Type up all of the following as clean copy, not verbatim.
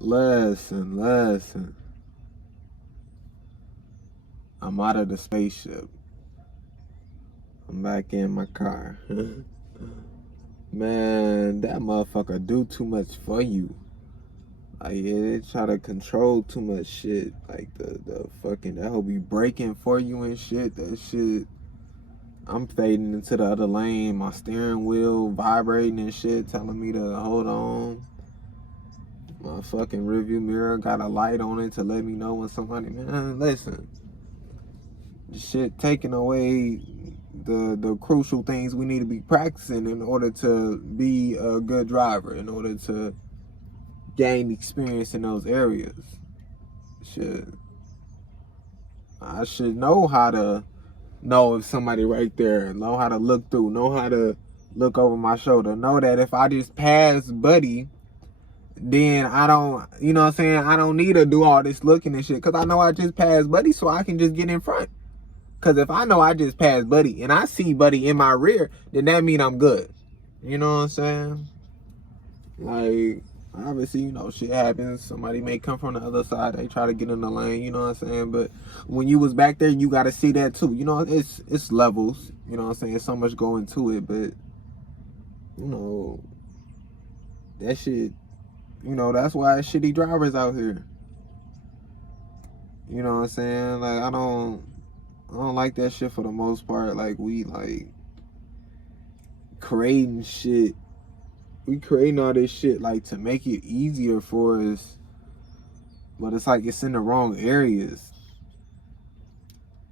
Listen. I'm out of the spaceship. I'm back in my car. Man, that motherfucker do too much for you. Like, yeah, they try to control too much shit. Like, the fucking, that will be breaking for you and shit. That shit, I'm fading into the other lane. My steering wheel vibrating and shit, telling me to hold on. My fucking rearview mirror got a light on it to let me know when somebody, man, listen. Shit taking away the crucial things we need to be practicing in order to be a good driver, in order to gain experience in those areas. Shit. I should know how to know if somebody right there, know how to look through, know how to look over my shoulder, know that if I just pass Buddy, then I don't, you know what I'm saying, I don't need to do all this looking and shit, because I know I just passed Buddy, so I can just get in front. Because if I know I just passed Buddy and I see Buddy in my rear, then that means I'm good. You know what I'm saying? Like, obviously, you know, shit happens. Somebody may come from the other side. They try to get in the lane, you know what I'm saying? But when you was back there, you got to see that too. You know, it's levels. You know what I'm saying? So much going to it. But, you know, that shit, you know, that's why shitty drivers out here. You know what I'm saying? Like, I don't like that shit for the most part. Like, we, like, creating shit. We creating all this shit, like, to make it easier for us. But it's like it's in the wrong areas.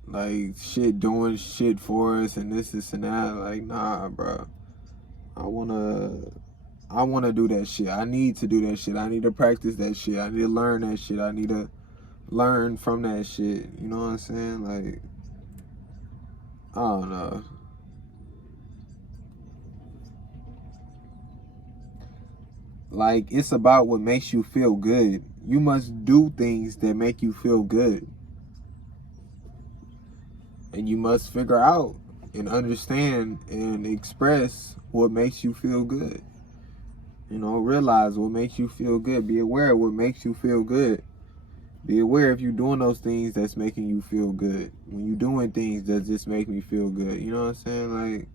Like, shit doing shit for us and this and that. Like, nah, bro. I wanna do that shit. I need to do that shit. I need to practice that shit. I need to learn that shit. I need to learn from that shit. You know what I'm saying? Like, I don't know. Like, it's about what makes you feel good. You must do things that make you feel good. And you must figure out and understand and express what makes you feel good. You know, realize what makes you feel good. Be aware of what makes you feel good. Be aware if you're doing those things that's making you feel good. When you're doing things that just make me feel good. You know what I'm saying? Like,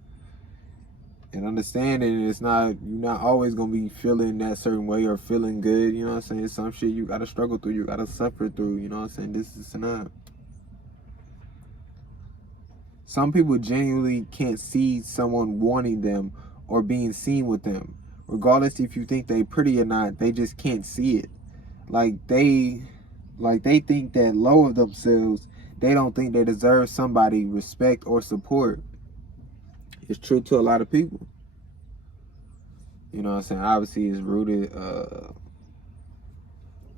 and understanding it's not, you're not always gonna be feeling that certain way or feeling good. You know what I'm saying? Some shit you gotta struggle through, you gotta suffer through. You know what I'm saying? This is enough. Some people genuinely can't see someone wanting them or being seen with them. Regardless if you think they pretty or not, they just can't see it. Like they think that low of themselves, they don't think they deserve somebody respect or support. It's true to a lot of people. You know what I'm saying? Obviously it's rooted,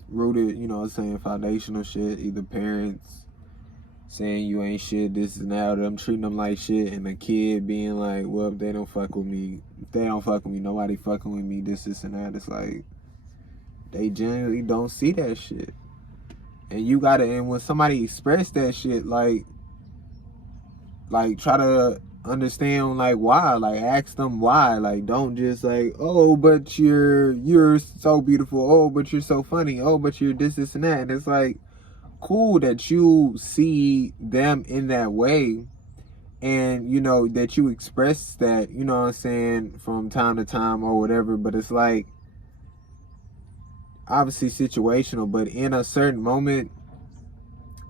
you know what I'm saying, foundational shit, either parents saying you ain't shit, this and that, or them treating them like shit, and the kid being like, well, if they don't fuck with me, nobody fucking with me, this and that. It's like, they genuinely don't see that shit. And you gotta, and when somebody express that shit, like try to understand, like, why, like, ask them why, like, don't just like, oh, but you're so beautiful, oh, but you're so funny, oh, but you're this and that. And it's like, cool that you see them in that way, and you know that you express that, you know what I'm saying, from time to time or whatever. But it's like, obviously situational, but in a certain moment,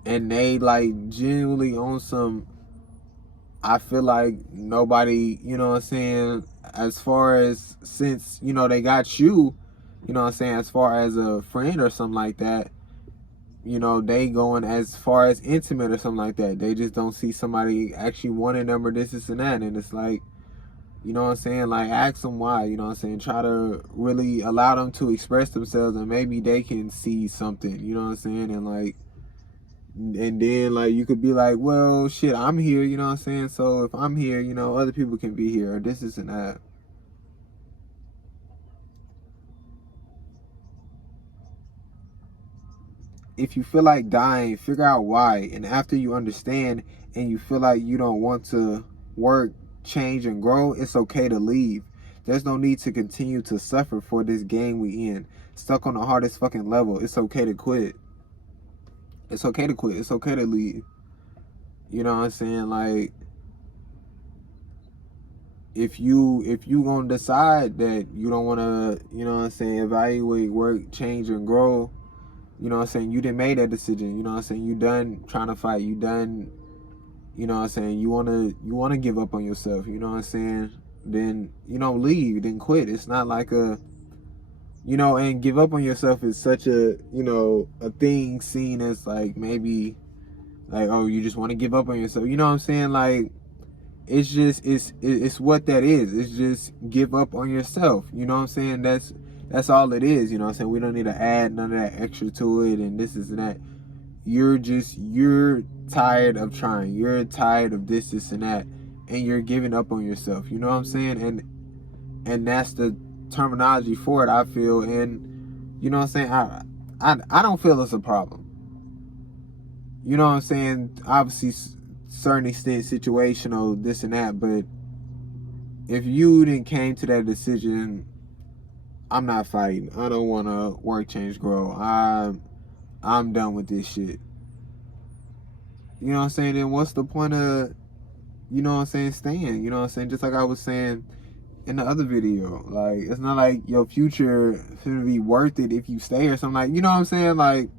and they like genuinely on some, I feel like nobody, you know what I'm saying, as far as, since, you know, they got you know what I'm saying, as far as a friend or something like that, you know, they going as far as intimate or something like that. They just don't see somebody actually wanting them or this and that. And it's like, you know what I'm saying? Like, ask them why, you know what I'm saying? Try to really allow them to express themselves, and maybe they can see something, you know what I'm saying? And like, and then like, you could be like, well, shit, I'm here, you know what I'm saying? So if I'm here, you know, other people can be here, or this and that. If you feel like dying, figure out why. And after you understand and you feel like you don't want to work, change, and grow, it's okay to leave. There's no need to continue to suffer for this game we in. Stuck on the hardest fucking level. It's okay to quit. It's okay to quit. It's okay to leave. You know what I'm saying? Like, if you gonna decide that you don't wanna, you know what I'm saying, evaluate, work, change, and grow, you know what I'm saying, you didn't make that decision. You know what I'm saying? You done trying to fight. You done, you know what I'm saying, you wanna give up on yourself. You know what I'm saying? Then, you know, leave. Then quit. It's not like a, you know, and give up on yourself is such a, you know, a thing seen as like maybe like, oh, you just want to give up on yourself. You know what I'm saying? Like, it's just it's what that is. It's just give up on yourself. You know what I'm saying? That's all it is. You know what I'm saying? We don't need to add none of that extra to it and this and that. You're tired of trying. You're tired of this and that, and you're giving up on yourself. You know what I'm saying? And that's the terminology for it, I feel. And you know what I'm saying? I don't feel it's a problem. You know what I'm saying? Obviously, certain extent situational, this and that, but if you didn't came to that decision, I'm not fighting. I don't want to work, change, grow. I'm done with this shit. You know what I'm saying? Then what's the point of, you know what I'm saying, staying? You know what I'm saying? Just like I was saying in the other video, like, it's not like your future is gonna be worth it if you stay or something. Like, you know what I'm saying? Like,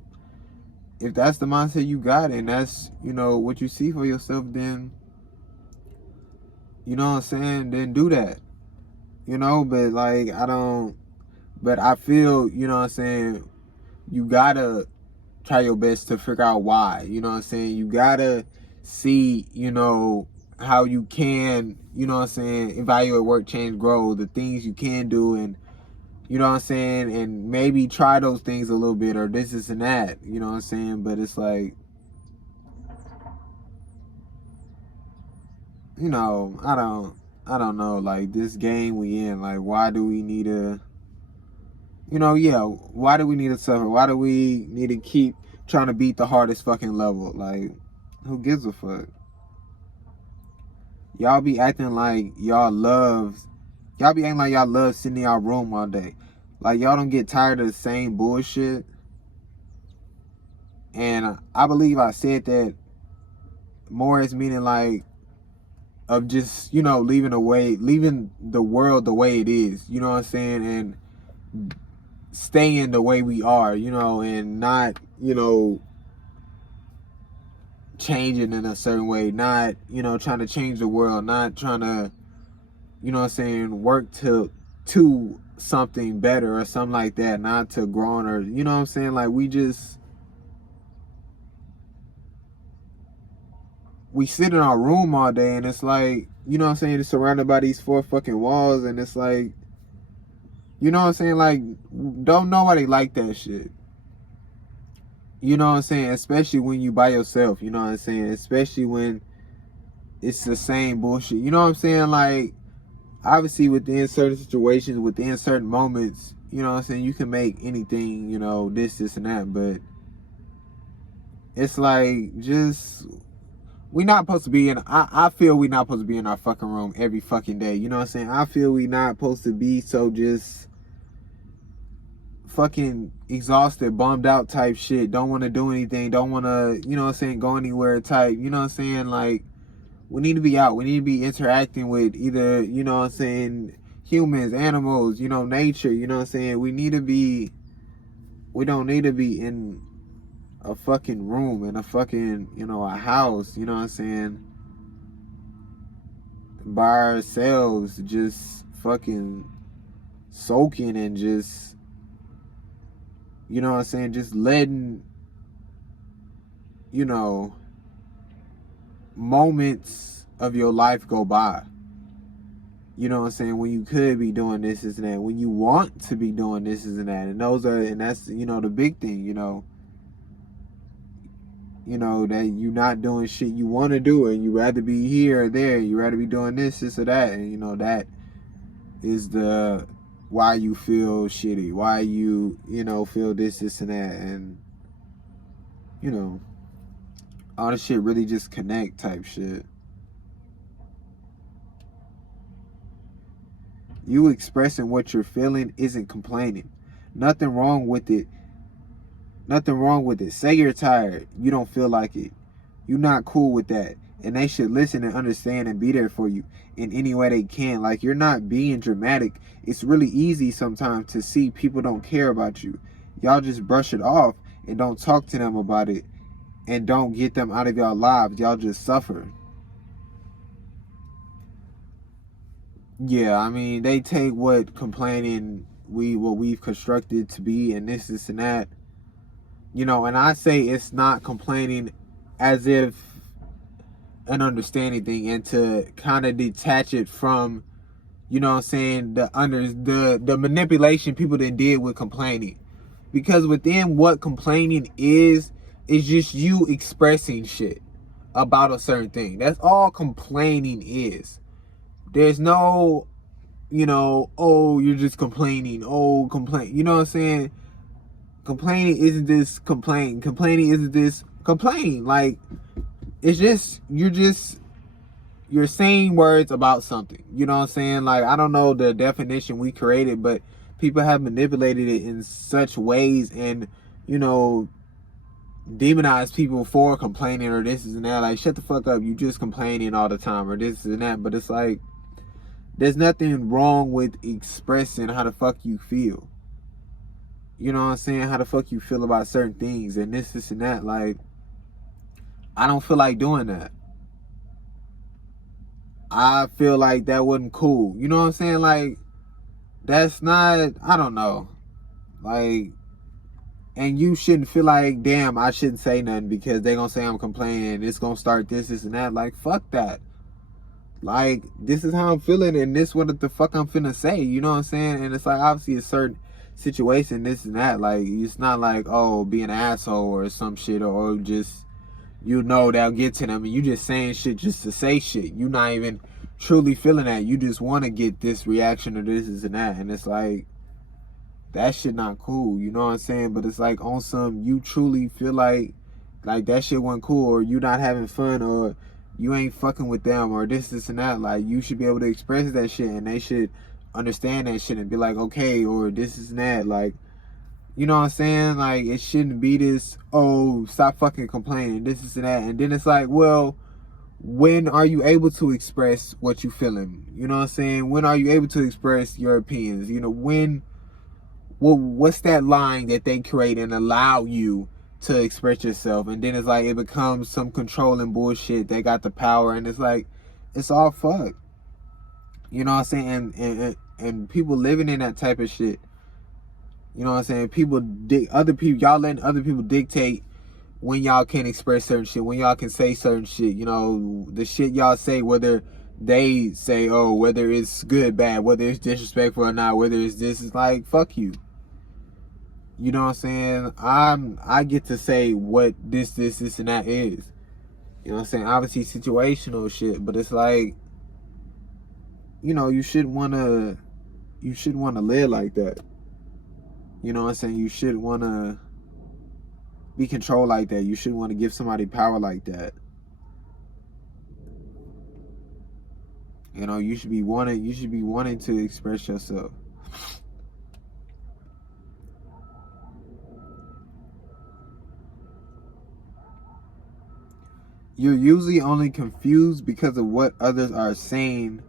if that's the mindset you got and that's, you know, what you see for yourself, then, you know what I'm saying, then do that. You know, but like, but I feel, you know what I'm saying, you gotta try your best to figure out why. You know what I'm saying? You gotta see, you know, how you can, you know what I'm saying, evaluate, work, change, grow, the things you can do, and you know what I'm saying, and maybe try those things a little bit, or this and that, you know what I'm saying. But it's like, you know, I don't know, like, this game we in, like, why do we need to, you know, yeah, why do we need to suffer? Why do we need to keep trying to beat the hardest fucking level? Like, who gives a fuck? Y'all be acting like y'all be acting like y'all love sitting in y'all room all day. Like, y'all don't get tired of the same bullshit. And I believe I said that more as meaning like, of just, you know, leaving the world the way it is, you know what I'm saying, and staying the way we are, you know, and not, you know, changing in a certain way, not, you know, trying to change the world, not trying to, you know what I'm saying, work to something better or something like that, not to growing, or, you know what I'm saying, like, we sit in our room all day and it's like, you know what I'm saying, it's surrounded by these four fucking walls, and it's like, you know what I'm saying, like, don't nobody like that shit. You know what I'm saying? Especially when you by yourself, you know what I'm saying? Especially when it's the same bullshit. You know what I'm saying? Like, obviously within certain situations, within certain moments, you know what I'm saying, you can make anything, you know, this and that, but it's like, just, we not supposed to be in, I feel we not supposed to be in our fucking room every fucking day. You know what I'm saying? I feel we not supposed to be so just fucking exhausted, bummed out type shit, don't want to do anything, don't want to, you know what I'm saying, go anywhere type, you know what I'm saying, like, we need to be out, we need to be interacting with either, you know what I'm saying, humans, animals, you know, nature, you know what I'm saying, we don't need to be in a fucking room, in a fucking, you know, a house, you know what I'm saying, by ourselves, just fucking soaking and just, you know what I'm saying, just letting, you know, moments of your life go by. You know what I'm saying, when you could be doing this and that, when you want to be doing this and that, and that's, you know, the big thing, you know, that you're not doing shit you want to do, and you rather be here or there, you rather be doing this or that, and you know, that is the why you feel shitty, why you know, feel this and that, and you know, all the shit really just connect type shit. You expressing what you're feeling isn't complaining. Nothing wrong with it. Nothing wrong with it. Say you're tired. You don't feel like it. You're not cool with that. And they should listen and understand and be there for you in any way they can. Like, you're not being dramatic. It's really easy sometimes to see people don't care about you. Y'all just brush it off and don't talk to them about it and don't get them out of y'all lives. Y'all just suffer. Yeah, I mean, they take what complaining what we've constructed to be and this and that. You know, and I say it's not complaining as if an understanding thing, and to kind of detach it from, you know what I'm saying, the manipulation people then did with complaining. Because within what complaining is just you expressing shit about a certain thing. That's all complaining is. There's no, you know, oh, you're just complaining. Oh, complain. You know what I'm saying? Complaining isn't this complain. Complaining isn't this complain. Like, it's just, you're saying words about something. You know what I'm saying? Like, I don't know the definition we created, but people have manipulated it in such ways and, you know, demonized people for complaining or this and that. Like, shut the fuck up. You just complaining all the time or this and that. But it's like, there's nothing wrong with expressing how the fuck you feel. You know what I'm saying? How the fuck you feel about certain things and this and that. Like, I don't feel like doing that. I feel like that wasn't cool. You know what I'm saying? Like, that's not, I don't know. Like, and you shouldn't feel like, damn, I shouldn't say nothing because they're going to say I'm complaining. It's going to start this and that. Like, fuck that. Like, this is how I'm feeling and this what the fuck I'm finna say. You know what I'm saying? And it's like, obviously a certain situation, this and that. Like, it's not like, oh, be an asshole or some shit, or just, you know, they'll get to them and you just saying shit just to say shit. You not even truly feeling that. You just want to get this reaction or this and that. And it's like, that shit not cool. You know what I'm saying? But it's like, on some, you truly feel like that shit wasn't cool, or you not having fun, or you ain't fucking with them, or this and that. Like, you should be able to express that shit and they should understand that shit and be like, okay, or this and that. Like, you know what I'm saying? Like, it shouldn't be this, oh, stop fucking complaining, this and that. And then it's like, well, when are you able to express what you feeling? You know what I'm saying? When are you able to express your opinions? You know, what's that line that they create and allow you to express yourself? And then it's like, it becomes some controlling bullshit. They got the power and it's like, it's all fucked. You know what I'm saying? And people living in that type of shit. You know what I'm saying? Y'all letting other people dictate when y'all can express certain shit, when y'all can say certain shit. You know, the shit y'all say, whether they say, oh, whether it's good, bad, whether it's disrespectful or not, whether it's this, is like, fuck you. You know what I'm saying? I get to say what this and that is. You know what I'm saying? Obviously situational shit, but it's like, you know, you shouldn't wanna live like that. You know what I'm saying? You shouldn't wanna be controlled like that. You shouldn't want to give somebody power like that. You know, you should be wanting to express yourself. You're usually only confused because of what others are saying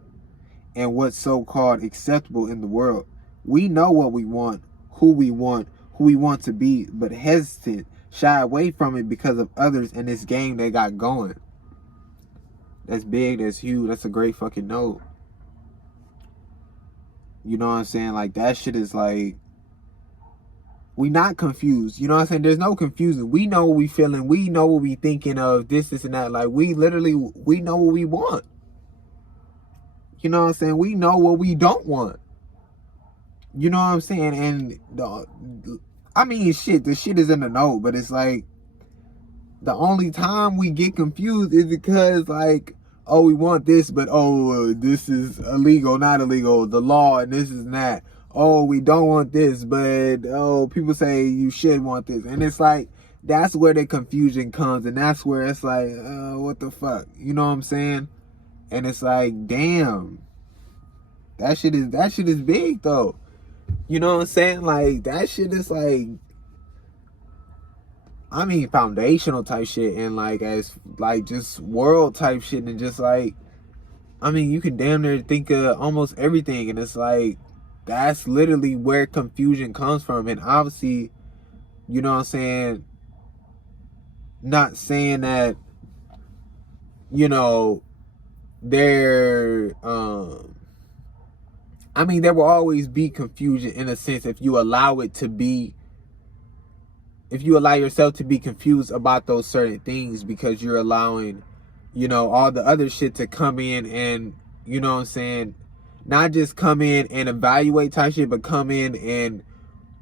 and what's so-called acceptable in the world. We know what we want, who we want to be, but hesitant, shy away from it because of others in this game they got going. That's big, that's huge, that's a great fucking note. You know what I'm saying? Like, that shit is like, we not confused. You know what I'm saying? There's no confusion. We know what we feeling. We know what we thinking of, this and that. Like, we know what we want. You know what I'm saying? We know what we don't want. You know what I'm saying? And I mean, shit, the shit is in the note, but it's like, the only time we get confused is because, like, oh, we want this, but oh, this is illegal, not illegal, the law, and this is that. Oh, we don't want this, but oh, people say you should want this. And it's like, that's where the confusion comes, and that's where it's like, what the fuck? You know what I'm saying? And it's like, damn. That shit is big though. You know what I'm saying? Like, that shit is like, I mean, foundational type shit, and like, as like just world type shit, and just like, I mean, you can damn near think of almost everything, and it's like, that's literally where confusion comes from. And obviously, you know what I'm saying, not saying that, you know, there I mean, there will always be confusion in a sense if you allow it to be, if you allow yourself to be confused about those certain things, because you're allowing, you know, all the other shit to come in and, you know what I'm saying, not just come in and evaluate type shit, but come in and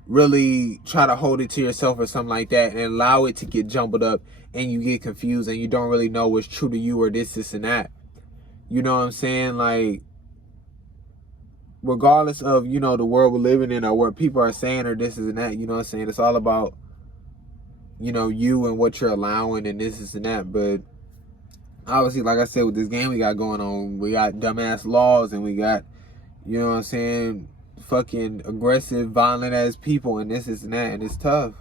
really try to hold it to yourself or something like that, and allow it to get jumbled up, and you get confused and you don't really know what's true to you, or this and that. You know what I'm saying? Like, regardless of, you know, the world we're living in, or what people are saying, or this and that, you know what I'm saying? It's all about, you know, you and what you're allowing, and this and that. But obviously, like I said, with this game we got going on, we got dumbass laws, and we got, you know what I'm saying, fucking aggressive, violent ass people, and this and that, and it's tough.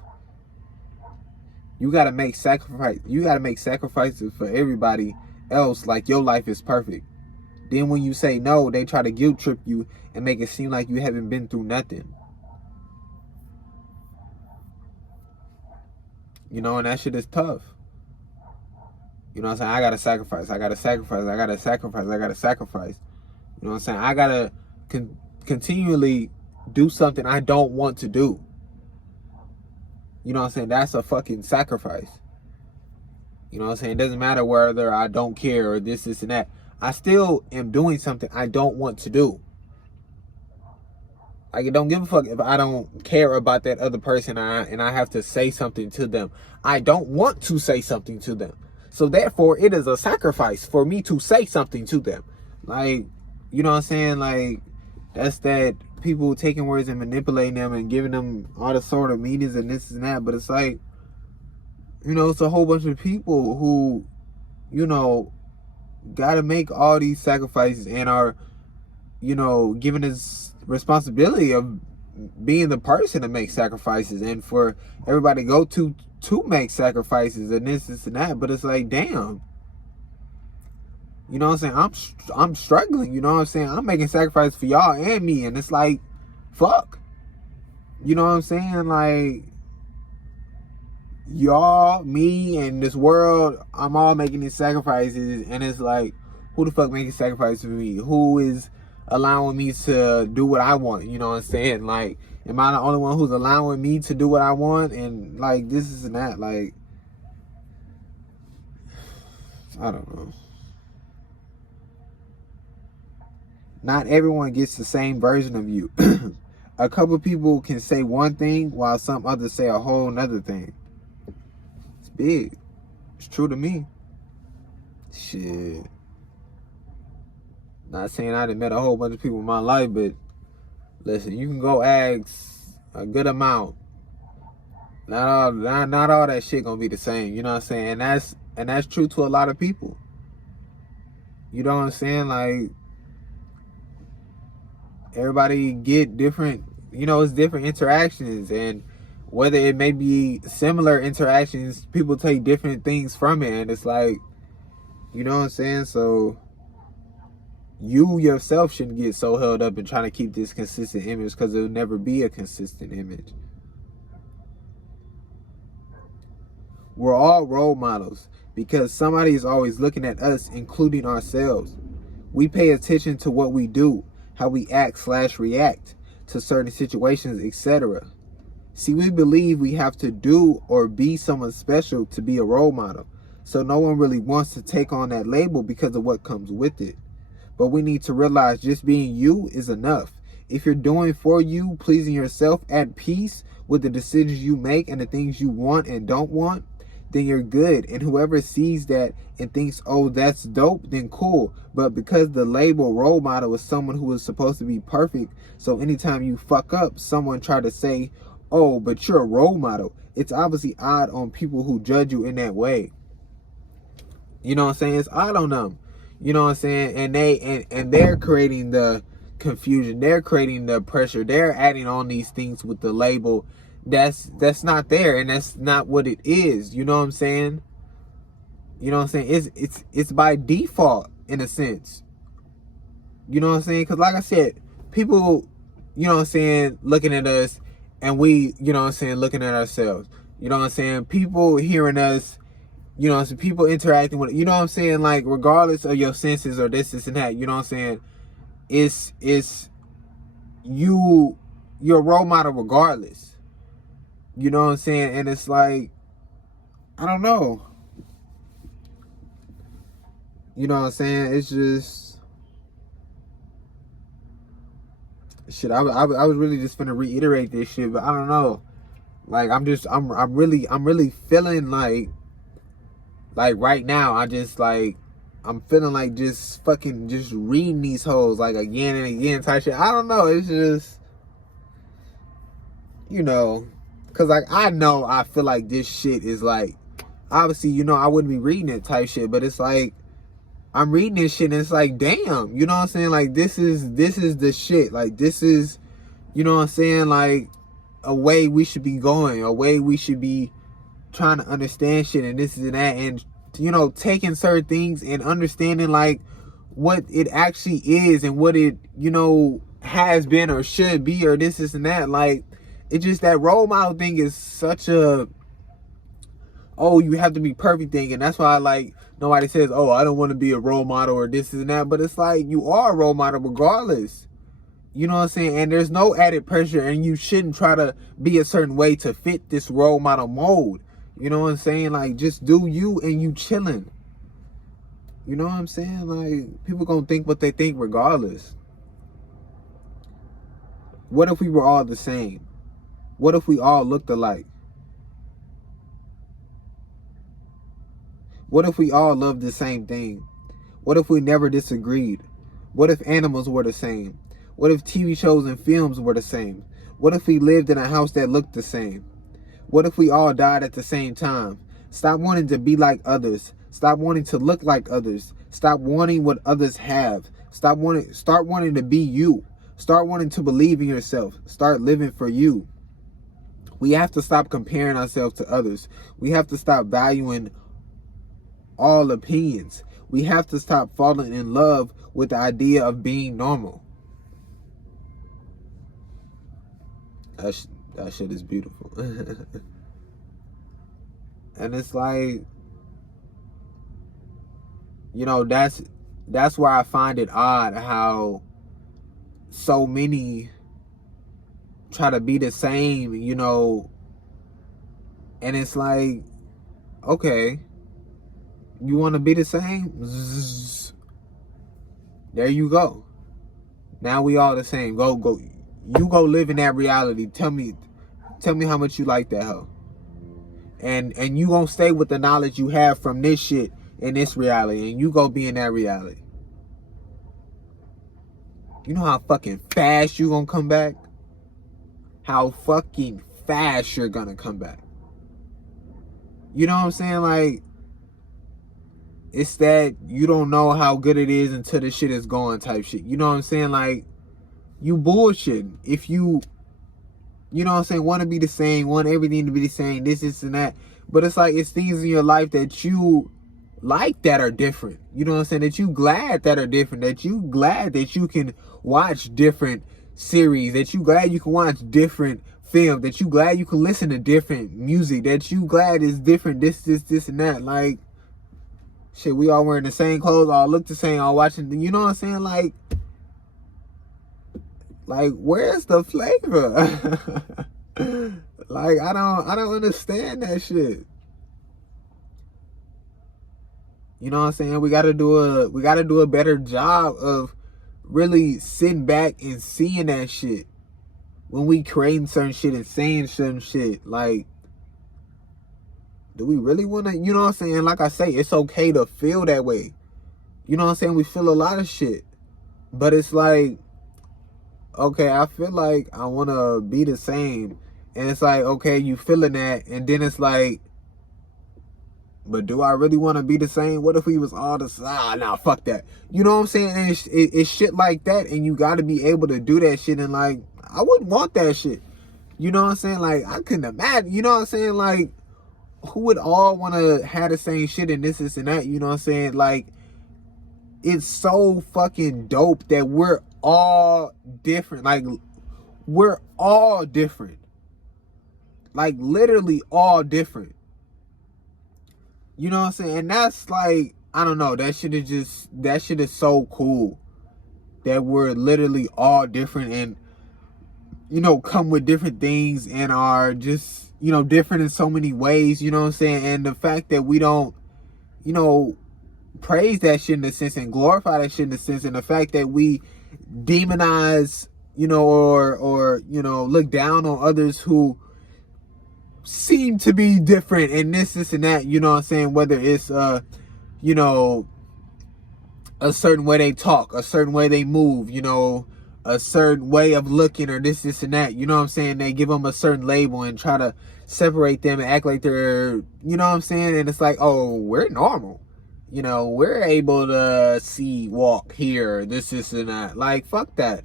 You gotta make sacrifice. You gotta make sacrifices for everybody else, like your life is perfect. Then when you say no, they try to guilt trip you and make it seem like you haven't been through nothing. You know, and that shit is tough. You know what I'm saying? I gotta sacrifice. I gotta sacrifice. I gotta sacrifice. I gotta sacrifice. You know what I'm saying? I gotta continually do something I don't want to do. You know what I'm saying? That's a fucking sacrifice. You know what I'm saying? It doesn't matter whether I don't care or this and that. I still am doing something I don't want to do. Like, it don't give a fuck if I don't care about that other person and I have to say something to them. I don't want to say something to them. So therefore, it is a sacrifice for me to say something to them. Like, you know what I'm saying? Like, that's that people taking words and manipulating them and giving them all the sort of meanings and this and that. But it's like, you know, it's a whole bunch of people who, you know, got to make all these sacrifices and are, you know, given this responsibility of being the person to make sacrifices, and for everybody to go to make sacrifices and this and that. But it's like, damn, you know what I'm saying, I'm struggling, you know what I'm saying, I'm making sacrifices for y'all and me, and it's like, fuck, you know what I'm saying, like, y'all, me, and this world, I'm all making these sacrifices, and it's like, who the fuck making sacrifices for me? Who is allowing me to do what I want? You know what I'm saying? Like, am I the only one who's allowing me to do what I want? And like, this is and that. Like, I don't know. Not everyone gets the same version of you. A couple people can say one thing while some others say a whole nother thing. It's big. It's true to me. Shit. Not saying I done met a whole bunch of people in my life, but listen, you can go ask a good amount. Not all that shit gonna be the same. You know what I'm saying? And that's true to a lot of people. You know what I'm saying? Like, everybody get different, you know, it's different interactions, and whether it may be similar interactions, people take different things from it, and it's like, you know what I'm saying? So you yourself shouldn't get so held up in trying to keep this consistent image, because it'll never be a consistent image. We're all role models because somebody is always looking at us, including ourselves. We pay attention to what we do, how we act/react to certain situations, etc. See, we believe we have to do or be someone special to be a role model. So no one really wants to take on that label because of what comes with it. But we need to realize just being you is enough. If you're doing for you, pleasing yourself, at peace with the decisions you make and the things you want and don't want, then you're good. And whoever sees that and thinks, oh, that's dope, then cool. But because the label role model is someone who is supposed to be perfect, so anytime you fuck up, someone try to say, oh, but you're a role model. It's obviously odd on people who judge you in that way. You know what I'm saying? It's odd on them. You know what I'm saying? And they're creating the confusion. They're creating the pressure. They're adding on these things with the label that's not there, and that's not what it is. You know what I'm saying? You know what I'm saying? It's by default in a sense. You know what I'm saying? Because like I said, people, you know what I'm saying, looking at us, and we, you know what I'm saying, looking at ourselves. You know what I'm saying? People hearing us, you know what I'm saying, people interacting with, you know what I'm saying, like, regardless of your senses or this and that, you know what I'm saying, it's you're a role model regardless. You know what I'm saying? And it's like, I don't know. You know what I'm saying? It's just shit. I was really just finna reiterate this shit, but I don't know. Like, I'm really feeling like right now, I'm feeling like just fucking just reading these hoes like again and again type shit. I don't know. It's just, you know, cause like I feel like this shit is like, obviously, you know, I wouldn't be reading it type shit, but it's like, I'm reading this shit and it's like, damn, you know what I'm saying? Like, this is the shit. Like, this is, you know what I'm saying? Like, a way we should be going, a way we should be trying to understand shit, and this and that, and, you know, taking certain things and understanding like what it actually is and what it, you know, has been or should be or this and that. Like, it's just that role model thing is such a, oh, you have to be perfect thing. And that's why, like, nobody says, oh, I don't want to be a role model or this and that. But it's like, you are a role model regardless. You know what I'm saying? And there's no added pressure, and you shouldn't try to be a certain way to fit this role model mold. You know what I'm saying? Like, just do you, and you chilling. You know what I'm saying? Like, people gonna think what they think regardless. What if we were all the same? What if we all looked alike? What if we all loved the same thing? What if we never disagreed? What if animals were the same? What if TV shows and films were the same? What if we lived in a house that looked the same? What if we all died at the same time? Stop wanting to be like others. Stop wanting to look like others. Stop wanting what others have. Start wanting to be you. Start wanting to believe in yourself. Start living for you. We have to stop comparing ourselves to others. We have to stop valuing all opinions. We have to stop falling in love with the idea of being normal. That shit is beautiful. And it's like, you know, that's why I find it odd how so many try to be the same, you know, and it's like, okay, you want to be the same? Zzz. There you go. Now we all the same. Go. You go live in that reality. Tell me how much you like that hoe. And you gonna stay with the knowledge you have from this shit in this reality, and you go be in that reality. You know how fucking fast you gonna come back? How fucking fast you're gonna come back. You know what I'm saying? Like, it's that you don't know how good it is until the shit is gone type shit. You know what I'm saying? Like, you bullshit. If you know what I'm saying, want to be the same, want everything to be the same, this and that. But it's like, it's things in your life that you like that are different. You know what I'm saying? That you glad that are different. That you glad that you can watch different series. That you glad you can watch different films. That you glad you can listen to different music. That you glad is different, this and that. Like, shit, we all wearing the same clothes, all look the same, all watching, you know what I'm saying? Like, where's the flavor? Like, I don't understand that shit. You know what I'm saying? We gotta do a better job of really sitting back and seeing that shit when we creating certain shit and saying certain shit. Like, do we really want to, you know what I'm saying? Like I say, it's okay to feel that way. You know what I'm saying? We feel a lot of shit. But it's like, okay, I feel like I want to be the same. And it's like, okay, you feeling that. And then it's like, But do I really want to be the same? What if we was all the same? Nah, fuck that. You know what I'm saying? And it's shit like that, and you got to be able to do that shit. And like, I wouldn't want that shit. You know what I'm saying? Like, I couldn't imagine. You know what I'm saying? Like, who would all want to have the same shit and this and that? You know what I'm saying? Like, it's so fucking dope that we're all different. Like, we're all different. Like, literally all different. You know what I'm saying? And that's like, I don't know, that shit is so cool. That we're literally all different and, you know, come with different things and are just, you know, different in so many ways, you know what I'm saying? And the fact that we don't, you know, praise that shit in a sense and glorify that shit in a sense, and the fact that we demonize, you know, or you know, look down on others who seem to be different and this and that, you know what I'm saying? Whether it's you know, a certain way they talk, a certain way they move, you know, a certain way of looking, or this and that, you know what I'm saying? They give them a certain label and try to separate them and act like they're, you know what I'm saying? And it's like, oh, we're normal. You know, we're able to see, walk, hear, this and that. Like, fuck that.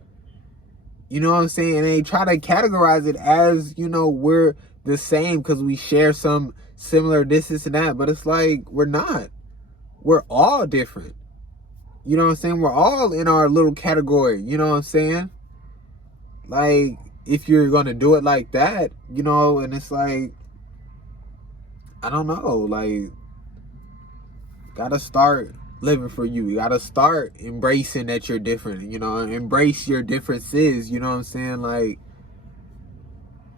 You know what I'm saying? And they try to categorize it as, you know, we're the same because we share some similar this and that. But it's like, we're not. We're all different. You know what I'm saying? We're all in our little category. You know what I'm saying? Like, if you're going to do it like that, you know, and it's like, I don't know, like, gotta start living for you. You gotta start embracing that you're different, you know, embrace your differences, you know what I'm saying? Like,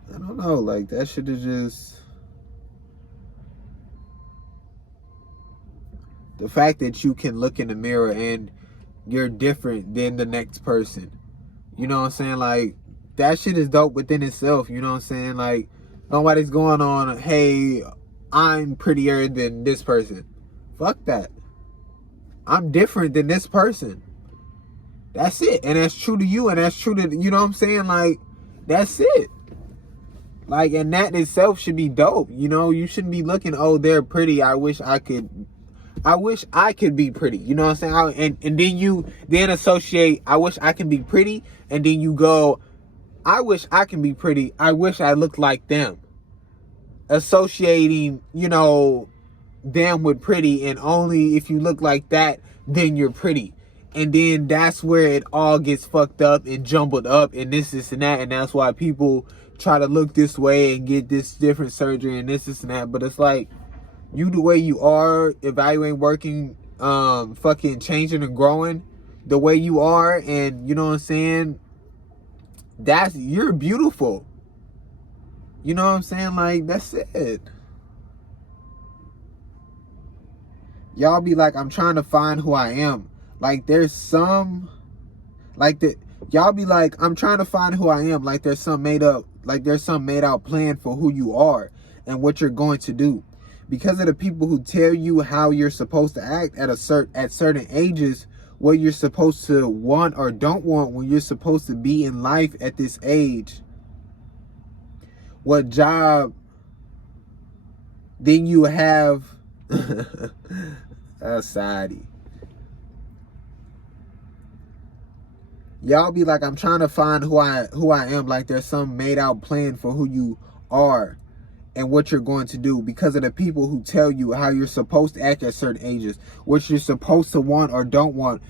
I don't know, like, that shit is just, the fact that you can look in the mirror and you're different than the next person, you know what I'm saying? Like, that shit is dope within itself, you know what I'm saying? Like, nobody's going on, hey, I'm prettier than this person. Fuck that. I'm different than this person. That's it. And that's true to you, and that's true to, you know what I'm saying? Like, that's it. Like, and that itself should be dope. You know, you shouldn't be looking, oh, they're pretty, I wish I could be pretty. You know what I'm saying? And then you then associate, I wish I can be pretty, and then you go, I wish I can be pretty, I wish I looked like them. Associating, you know, them with pretty, and only if you look like that, then you're pretty. And then that's where it all gets fucked up and jumbled up and this and that. And that's why people try to look this way and get this different surgery and this and that. But it's like, you the way you are, evaluating, working, fucking changing and growing the way you are, and you know what I'm saying, you're beautiful. You know what I'm saying? Like, that's it. Y'all be like, I'm trying to find who I am. Like, there's some, like, y'all be like, I'm trying to find who I am. Like, there's some made out plan for who you are and what you're going to do. Because of the people who tell you how you're supposed to act at certain ages, what you're supposed to want or don't want when you're supposed to be in life at this age. What job then you have society. Y'all be like, I'm trying to find who I am. Like, there's some made out plan for who you are and what you're going to do, because of the people who tell you how you're supposed to act at certain ages, what you're supposed to want or don't want,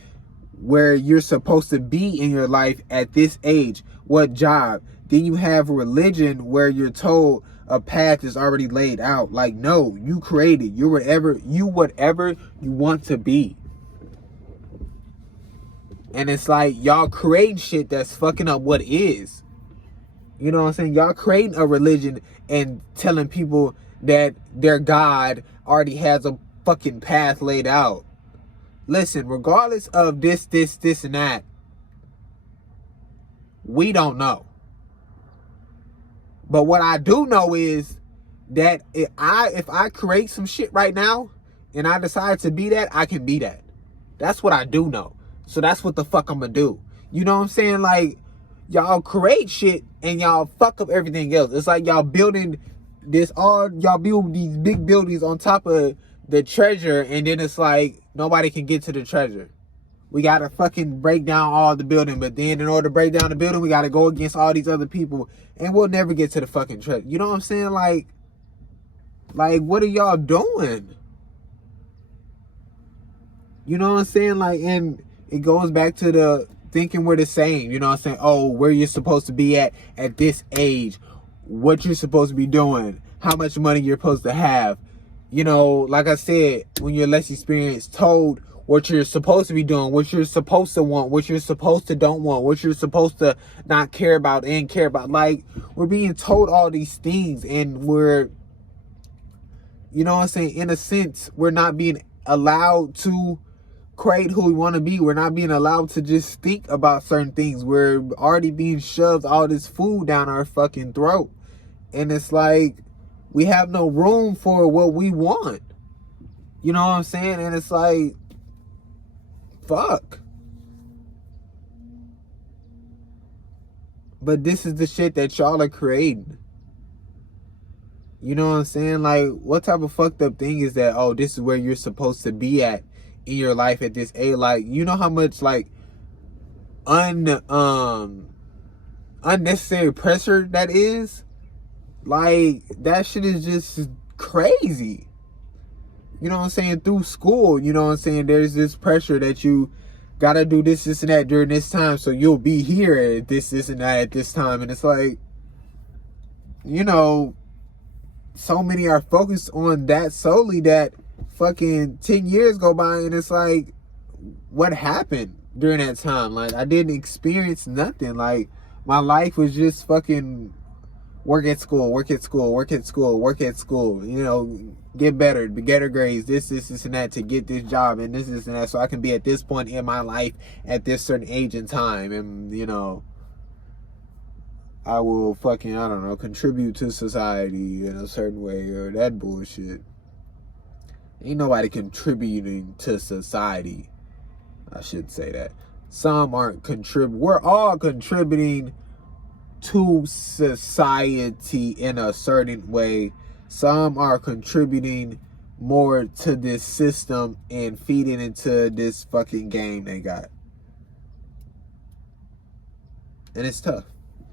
where you're supposed to be in your life at this age, what job. Then you have religion where you're told a path is already laid out. Like, no, you created. You're whatever you want to be. And it's like, y'all creating shit that's fucking up what is. You know what I'm saying? Y'all creating a religion and telling people that their God already has a fucking path laid out. Listen, regardless of this and that, we don't know. But what I do know is that if I create some shit right now and I decide to be that, I can be that. That's what I do know. So that's what the fuck I'm gonna do. You know what I'm saying? Like, y'all create shit and y'all fuck up everything else. It's like y'all build these big buildings on top of the treasure, and then it's like nobody can get to the treasure. We gotta fucking break down all the building, but then in order to break down the building, we gotta go against all these other people, and we'll never get to the fucking treasure. You know what I'm saying? Like what are y'all doing? You know what I'm saying? Like, and it goes back to the thinking we're the same. You know what I'm saying? Oh, where you're supposed to be at this age, what you're supposed to be doing, how much money you're supposed to have. You know, like I said, when you're less experienced, told what you're supposed to be doing, what you're supposed to want, what you're supposed to don't want, what you're supposed to not care about and care about. Like, we're being told all these things, and we're, you know what I'm saying, in a sense, we're not being allowed to create who we want to be. We're not being allowed to just think about certain things. We're already being shoved all this food down our fucking throat. And it's like, we have no room for what we want. You know what I'm saying? And it's like, fuck. But this is the shit that y'all are creating. You know what I'm saying? Like, what type of fucked up thing is that? Oh, this is where you're supposed to be at in your life at this age. Like, you know how much like unnecessary pressure that is? Like, that shit is just crazy. You know what I'm saying? Through school, you know what I'm saying? There's this pressure that you gotta do this, this, and that during this time, so you'll be here at this, and that at this time. And it's like, you know, so many are focused on that solely that fucking 10 years go by, and it's like, what happened during that time? Like, I didn't experience nothing. Like, my life was just fucking work at school, you know, get better grades, this, and that, to get this job, and this, and that, so I can be at this point in my life at this certain age and time, and, you know, I will fucking, I don't know, contribute to society in a certain way, or that bullshit. Ain't nobody contributing to society. I should say that. Some aren't contributing. We're all contributing to society in a certain way. Some are contributing more to this system and feeding into this fucking game they got. And it's tough.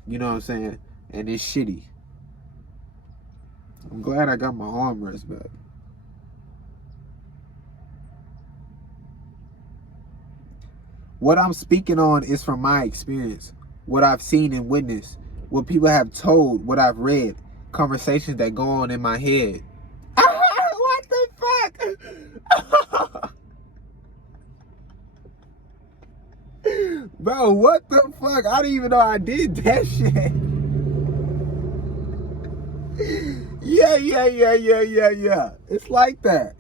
You know what I'm saying? And it's shitty. I'm glad I got my armrest back. What I'm speaking on is from my experience, what I've seen and witnessed, what people have told, what I've read, conversations that go on in my head. What the fuck? Bro, what the fuck? I didn't even know I did that shit. Yeah. It's like that.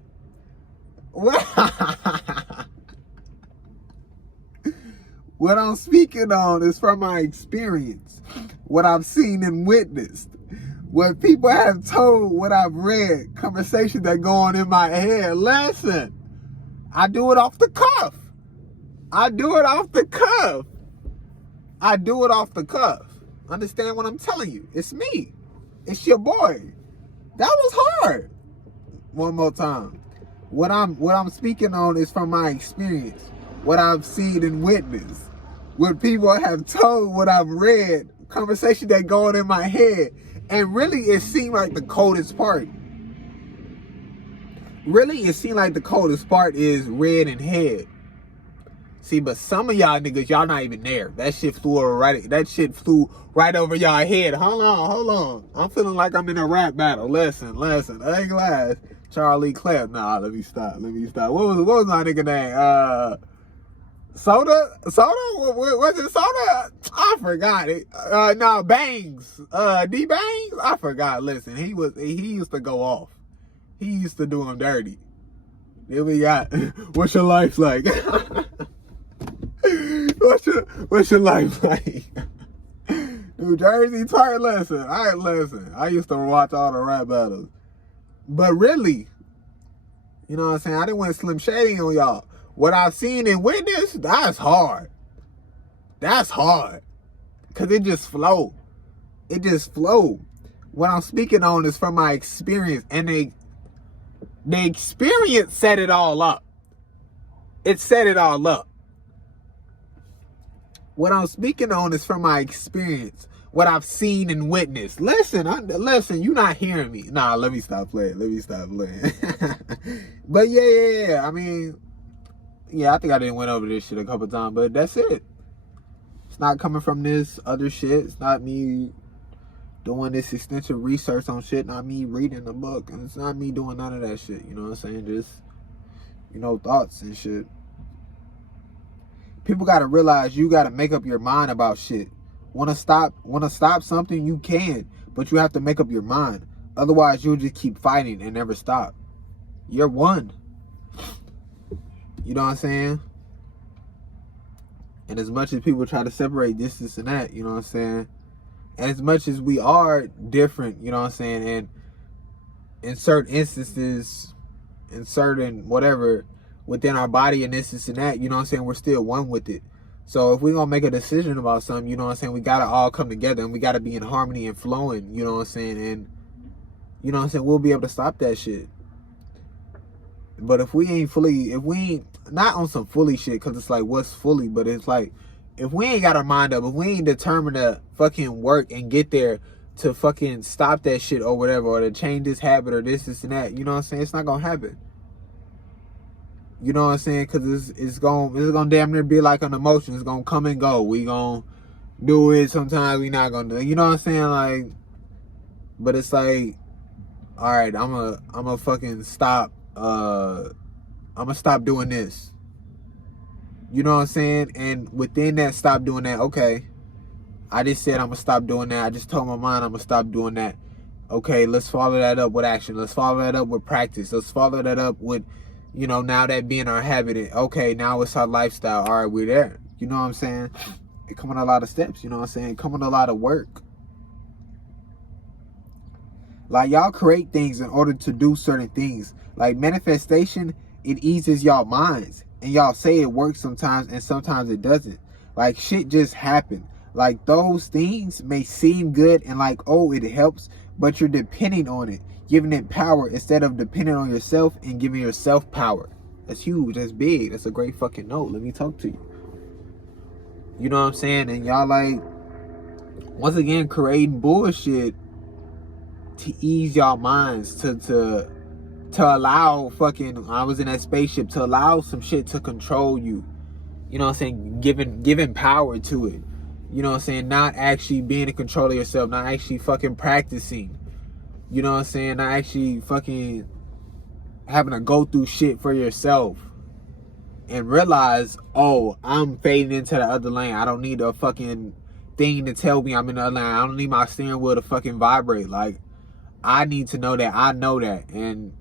What I'm speaking on is from my experience, what I've seen and witnessed, what people have told, what I've read, conversations that go on in my head. Listen, I do it off the cuff. Understand what I'm telling you? It's me. It's your boy. That was hard. One more time. What I'm speaking on is from my experience, what I've seen and witnessed, what people have told, what I've read, conversations that go on in my head. And really, it seemed like the coldest part. Is red and head. See, but some of y'all niggas, y'all not even there. That shit flew right over y'all head. Hold on. I'm feeling like I'm in a rap battle. Listen. I ain't glad. Charlie Clap. Nah, let me stop. What was my nigga name? Soda? Was it Soda? I forgot it. No, Bangs. D Bangs? I forgot. Listen, he used to go off. He used to do him dirty. Then we got, what's your life like? What's your life like? New Jersey Tart, listen. I used to watch all the rap battles. But really, you know what I'm saying? I didn't want Slim Shady on y'all. What I've seen and witnessed, that's hard. Cause it just flowed. What I'm speaking on is from my experience, and The experience set it all up. It set it all up. What I'm speaking on is from my experience, what I've seen and witnessed. Listen, you're not hearing me. Nah, let me stop playing. But yeah. I mean, yeah, I think I didn't went over this shit a couple times, but that's it. It's not coming from this other shit. It's not me doing this extensive research on shit, not me reading the book, and it's not me doing none of that shit. You know what I'm saying? Just, thoughts and shit. People gotta realize you gotta make up your mind about shit. Wanna stop something, you can, but you have to make up your mind. Otherwise, you'll just keep fighting and never stop. You're one. You know what I'm saying? And as much as people try to separate this, and that, you know what I'm saying? And as much as we are different, you know what I'm saying? And in certain instances, in certain whatever, within our body and this and that, you know what I'm saying? We're still one with it. So if we're going to make a decision about something, you know what I'm saying? We got to all come together and we got to be in harmony and flowing, you know what I'm saying? And, you know what I'm saying? We'll be able to stop that shit. But if we ain't not on some fully shit, because it's like, what's fully? But it's like, if we ain't got our mind up, if we ain't determined to fucking work and get there to fucking stop that shit or whatever, or to change this habit or this and that, you know what I'm saying? It's not going to happen. You know what I'm saying? Because it's gonna damn near be like an emotion. It's gonna come and go. We gonna do it. Sometimes we not gonna do it. You know what I'm saying? Like, but it's like, all right, I'm a fucking stop. I'm gonna stop doing this. You know what I'm saying? And within that, stop doing that. Okay, I just said I'm gonna stop doing that. I just told my mind I'm gonna stop doing that. Okay, let's follow that up with action. Let's follow that up with practice. Let's follow that up with, now that being our habit. Okay, now it's our lifestyle. All right, we're there. You know what I'm saying? It come in a lot of steps. You know what I'm saying? It come in a lot of work. Like, y'all create things in order to do certain things. Like manifestation, it eases y'all minds. And y'all say it works sometimes and sometimes it doesn't. Like, shit just happened. Like, those things may seem good and like, oh, it helps, but you're depending on it, giving it power instead of depending on yourself and giving yourself power. That's huge. That's big. That's a great fucking note. Let me talk to you. You know what I'm saying? And y'all, like, once again, creating bullshit to ease y'all minds, to allow fucking, I was in that spaceship, to allow some shit to control you. You know what I'm saying? Giving power to it. You know what I'm saying? Not actually being in control of yourself. Not actually fucking practicing. You know what I'm saying? Not actually fucking having to go through shit for yourself. And realize, oh, I'm fading into the other lane. I don't need a fucking thing to tell me I'm in the other lane. I don't need my steering wheel to fucking vibrate. Like, I need to know that I know that. And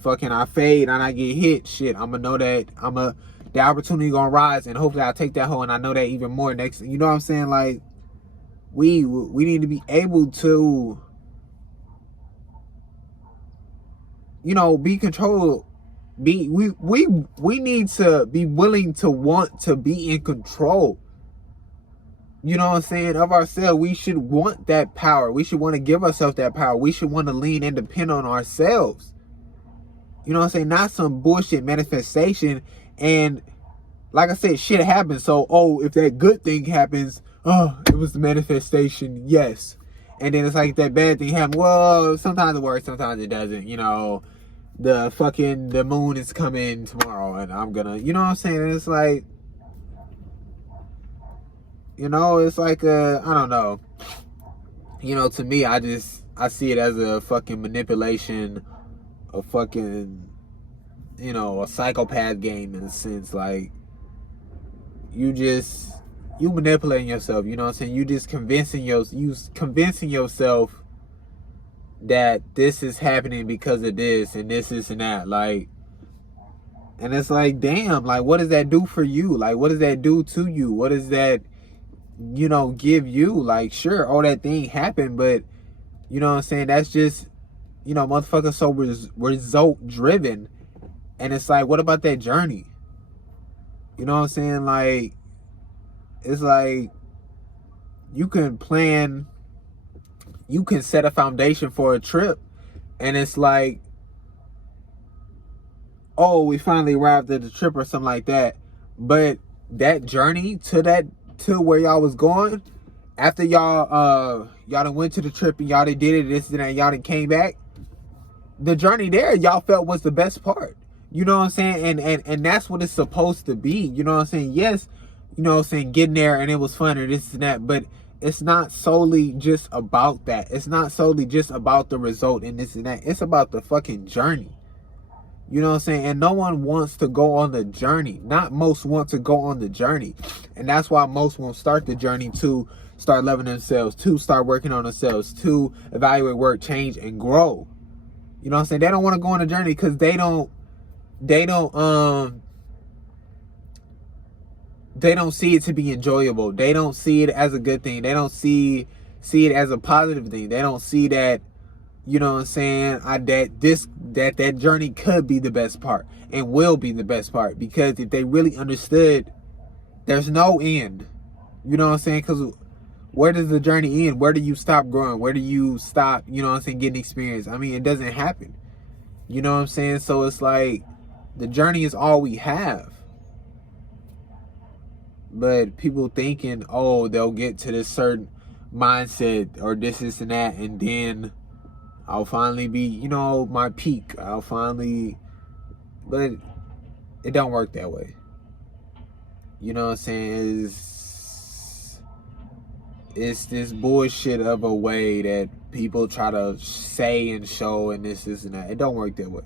fucking I fade and I get hit. Shit, I'm gonna know that the opportunity gonna rise, and hopefully I'll take that hole, and I know that even more next. You know what I'm saying? Like, we need to be able to, be controlled. We need to be willing to want to be in control. You know what I'm saying? Of ourselves. We should want that power. We should want to give ourselves that power. We should want to lean and depend on ourselves. You know what I'm saying? Not some bullshit manifestation. And like I said, shit happens. So, if that good thing happens, it was the manifestation. Yes. And then it's like that bad thing happened. Well, sometimes it works, sometimes it doesn't. The moon is coming tomorrow and I'm gonna, you know what I'm saying? It's like, it's like I don't know. To me, I see it as a fucking manipulation, a fucking, a psychopath game in a sense. Like, you manipulating yourself, you know what I'm saying? You just convincing yourself that this is happening because of this and this and that. Like, and it's like, damn, like, what does that do for you? Like, what does that do to you? What does that, give you? Like, sure, that thing happened, but you know what I'm saying? That's just, motherfuckers so result driven. And it's like, what about that journey? You know what I'm saying? Like, it's like, you can set a foundation for a trip. And it's like, oh, we finally arrived at the trip or something like that. But that journey to where y'all was going, after y'all done went to the trip and y'all done did it, this and that, y'all done came back, the journey there y'all felt was the best part. You know what I'm saying? And that's what it's supposed to be. You know what I'm saying? Yes, you know what I'm saying, getting there and it was fun or this and that, but it's not solely just about that. It's not solely just about the result and this and that. It's about the fucking journey. You know what I'm saying? And no one wants to go on the journey. Not most want to go on the journey. And that's why most won't start the journey to start loving themselves, to start working on themselves, to evaluate, work, change, and grow. You know what I'm saying? They don't want to go on the journey because they don't see it to be enjoyable. They don't see it as a good thing. They don't see it as a positive thing. They don't see that, you know what I'm saying, that journey could be the best part and will be the best part. Because if they really understood, there's no end. You know what I'm saying? Because where does the journey end? Where do you stop growing? Where do you stop, you know what I'm saying, getting experience? I mean, it doesn't happen. You know what I'm saying? So it's like, the journey is all we have. But people thinking, oh, they'll get to this certain mindset or this and that, and then I'll finally be, you know, my peak. I'll finally, but it don't work that way. You know what I'm saying? It's this bullshit of a way that people try to say and show and this and that. It don't work that way.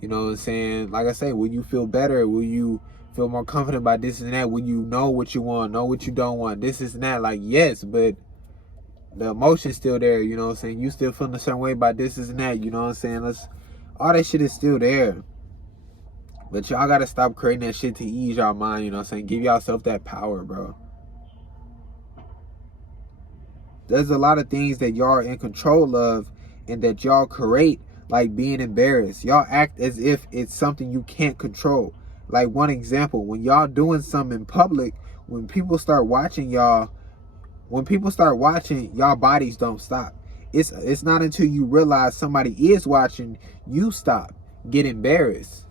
You know what I'm saying? Like I say, will you feel better? Will you feel more confident about this and that? Will you know what you want, know what you don't want, this and that? Like, yes, but the emotion's still there. You know what I'm saying? You still feeling a certain way about this and that. You know what I'm saying? All that shit is still there. But y'all gotta stop creating that shit to ease y'all mind. You know what I'm saying? Give yourself that power, bro. There's a lot of things that y'all are in control of and that y'all create, like being embarrassed. Y'all act as if it's something you can't control. Like, one example, when y'all doing something in public, when people start watching y'all, y'all bodies don't stop. It's not until you realize somebody is watching you stop, get embarrassed.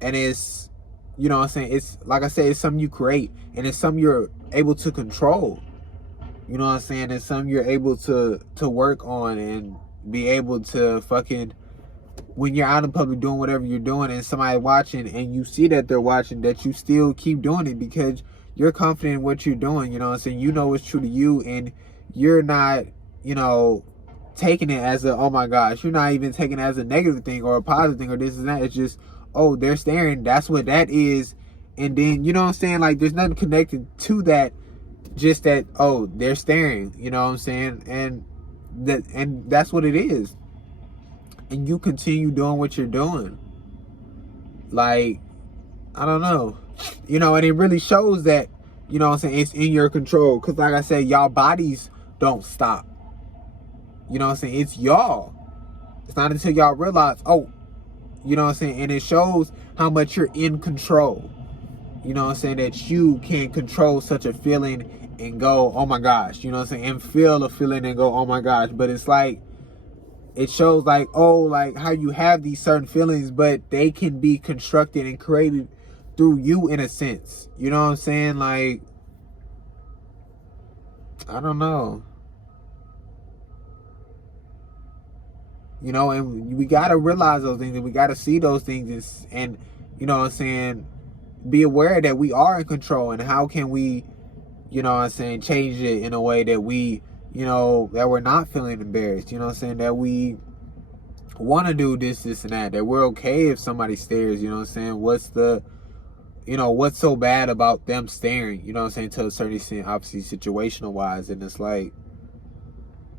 And it's, you know what I'm saying, it's like I said, it's something you create, and it's something you're able to control. You know what I'm saying? It's something you're able to work on and be able to fucking, when you're out in public doing whatever you're doing and somebody watching and you see that they're watching, that you still keep doing it because you're confident in what you're doing. You know what I'm saying? You know what's true to you, and you're not, you know, taking it as a, oh my gosh, you're not even taking it as a negative thing or a positive thing or this and that. It's just, oh, they're staring, that's what that is. And then, you know what I'm saying, like, there's nothing connected to that, just that, oh, they're staring, you know what I'm saying, and that's what it is. And you continue doing what you're doing. Like, I don't know, you know, and it really shows that, you know what I'm saying, it's in your control. Because like I said, y'all bodies don't stop. You know what I'm saying? It's y'all. It's not until y'all realize, oh, you know what I'm saying, and it shows how much you're in control. You know what I'm saying, that you can control such a feeling and go, oh my gosh, you know what I'm saying, and feel a feeling and go, oh my gosh. But it's like, it shows like, oh, like how you have these certain feelings, but they can be constructed and created through you in a sense. You know what I'm saying? Like, I don't know. You know, and we got to realize those things, and we got to see those things, and you know what I'm saying, be aware that we are in control, and how can we, you know what I'm saying, change it in a way that we, you know, that we're not feeling embarrassed, you know what I'm saying, that we want to do this and that we're okay if somebody stares, you know what I'm saying, what's the, you know, what's so bad about them staring, you know what I'm saying, to a certain extent, obviously situational wise. And it's like,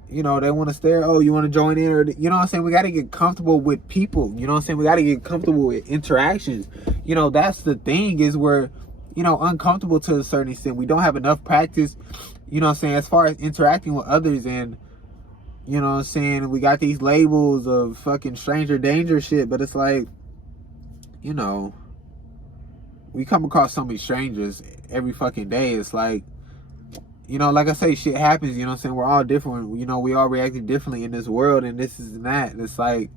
you know, they want to stare, oh, you want to join in, or, you know what I'm saying, we got to get comfortable with people, you know what I'm saying, we got to get comfortable with interactions. You know, that's the thing, is we're, you know, uncomfortable to a certain extent. We don't have enough practice, you know what I'm saying, as far as interacting with others. And you know what I'm saying, we got these labels of fucking stranger danger shit, but it's like, you know, we come across so many strangers every fucking day. It's like, you know, like I say, shit happens, you know what I'm saying, we're all different, you know, we all reacted differently in this world, and this is that. And it's like,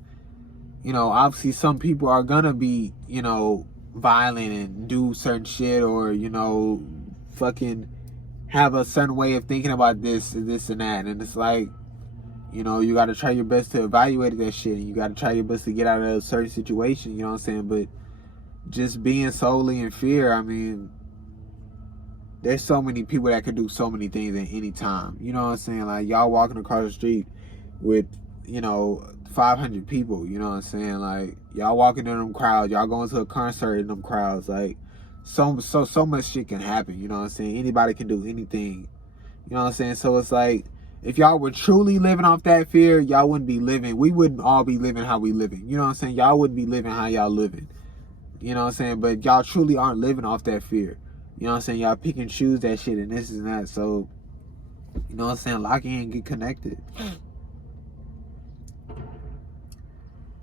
you know, obviously some people are gonna be, you know, violent and do certain shit, or, you know, fucking have a certain way of thinking about this and that. And it's like, you know, you gotta try your best to evaluate that shit, and you gotta try your best to get out of a certain situation, you know what I'm saying? But just being solely in fear, I mean, there's so many people that could do so many things at any time. You know what I'm saying? Like, y'all walking across the street with, you know, 500 people, you know what I'm saying? Like, y'all walking in them crowds, y'all going to a concert in them crowds. Like, so much shit can happen, you know what I'm saying? Anybody can do anything. You know what I'm saying? So it's like, if y'all were truly living off that fear, y'all wouldn't be living. We wouldn't all be living how we living. You know what I'm saying? Y'all wouldn't be living how y'all living. You know what I'm saying? But y'all truly aren't living off that fear. You know what I'm saying? Y'all pick and choose that shit and this and that. So, you know what I'm saying? Lock in and get connected.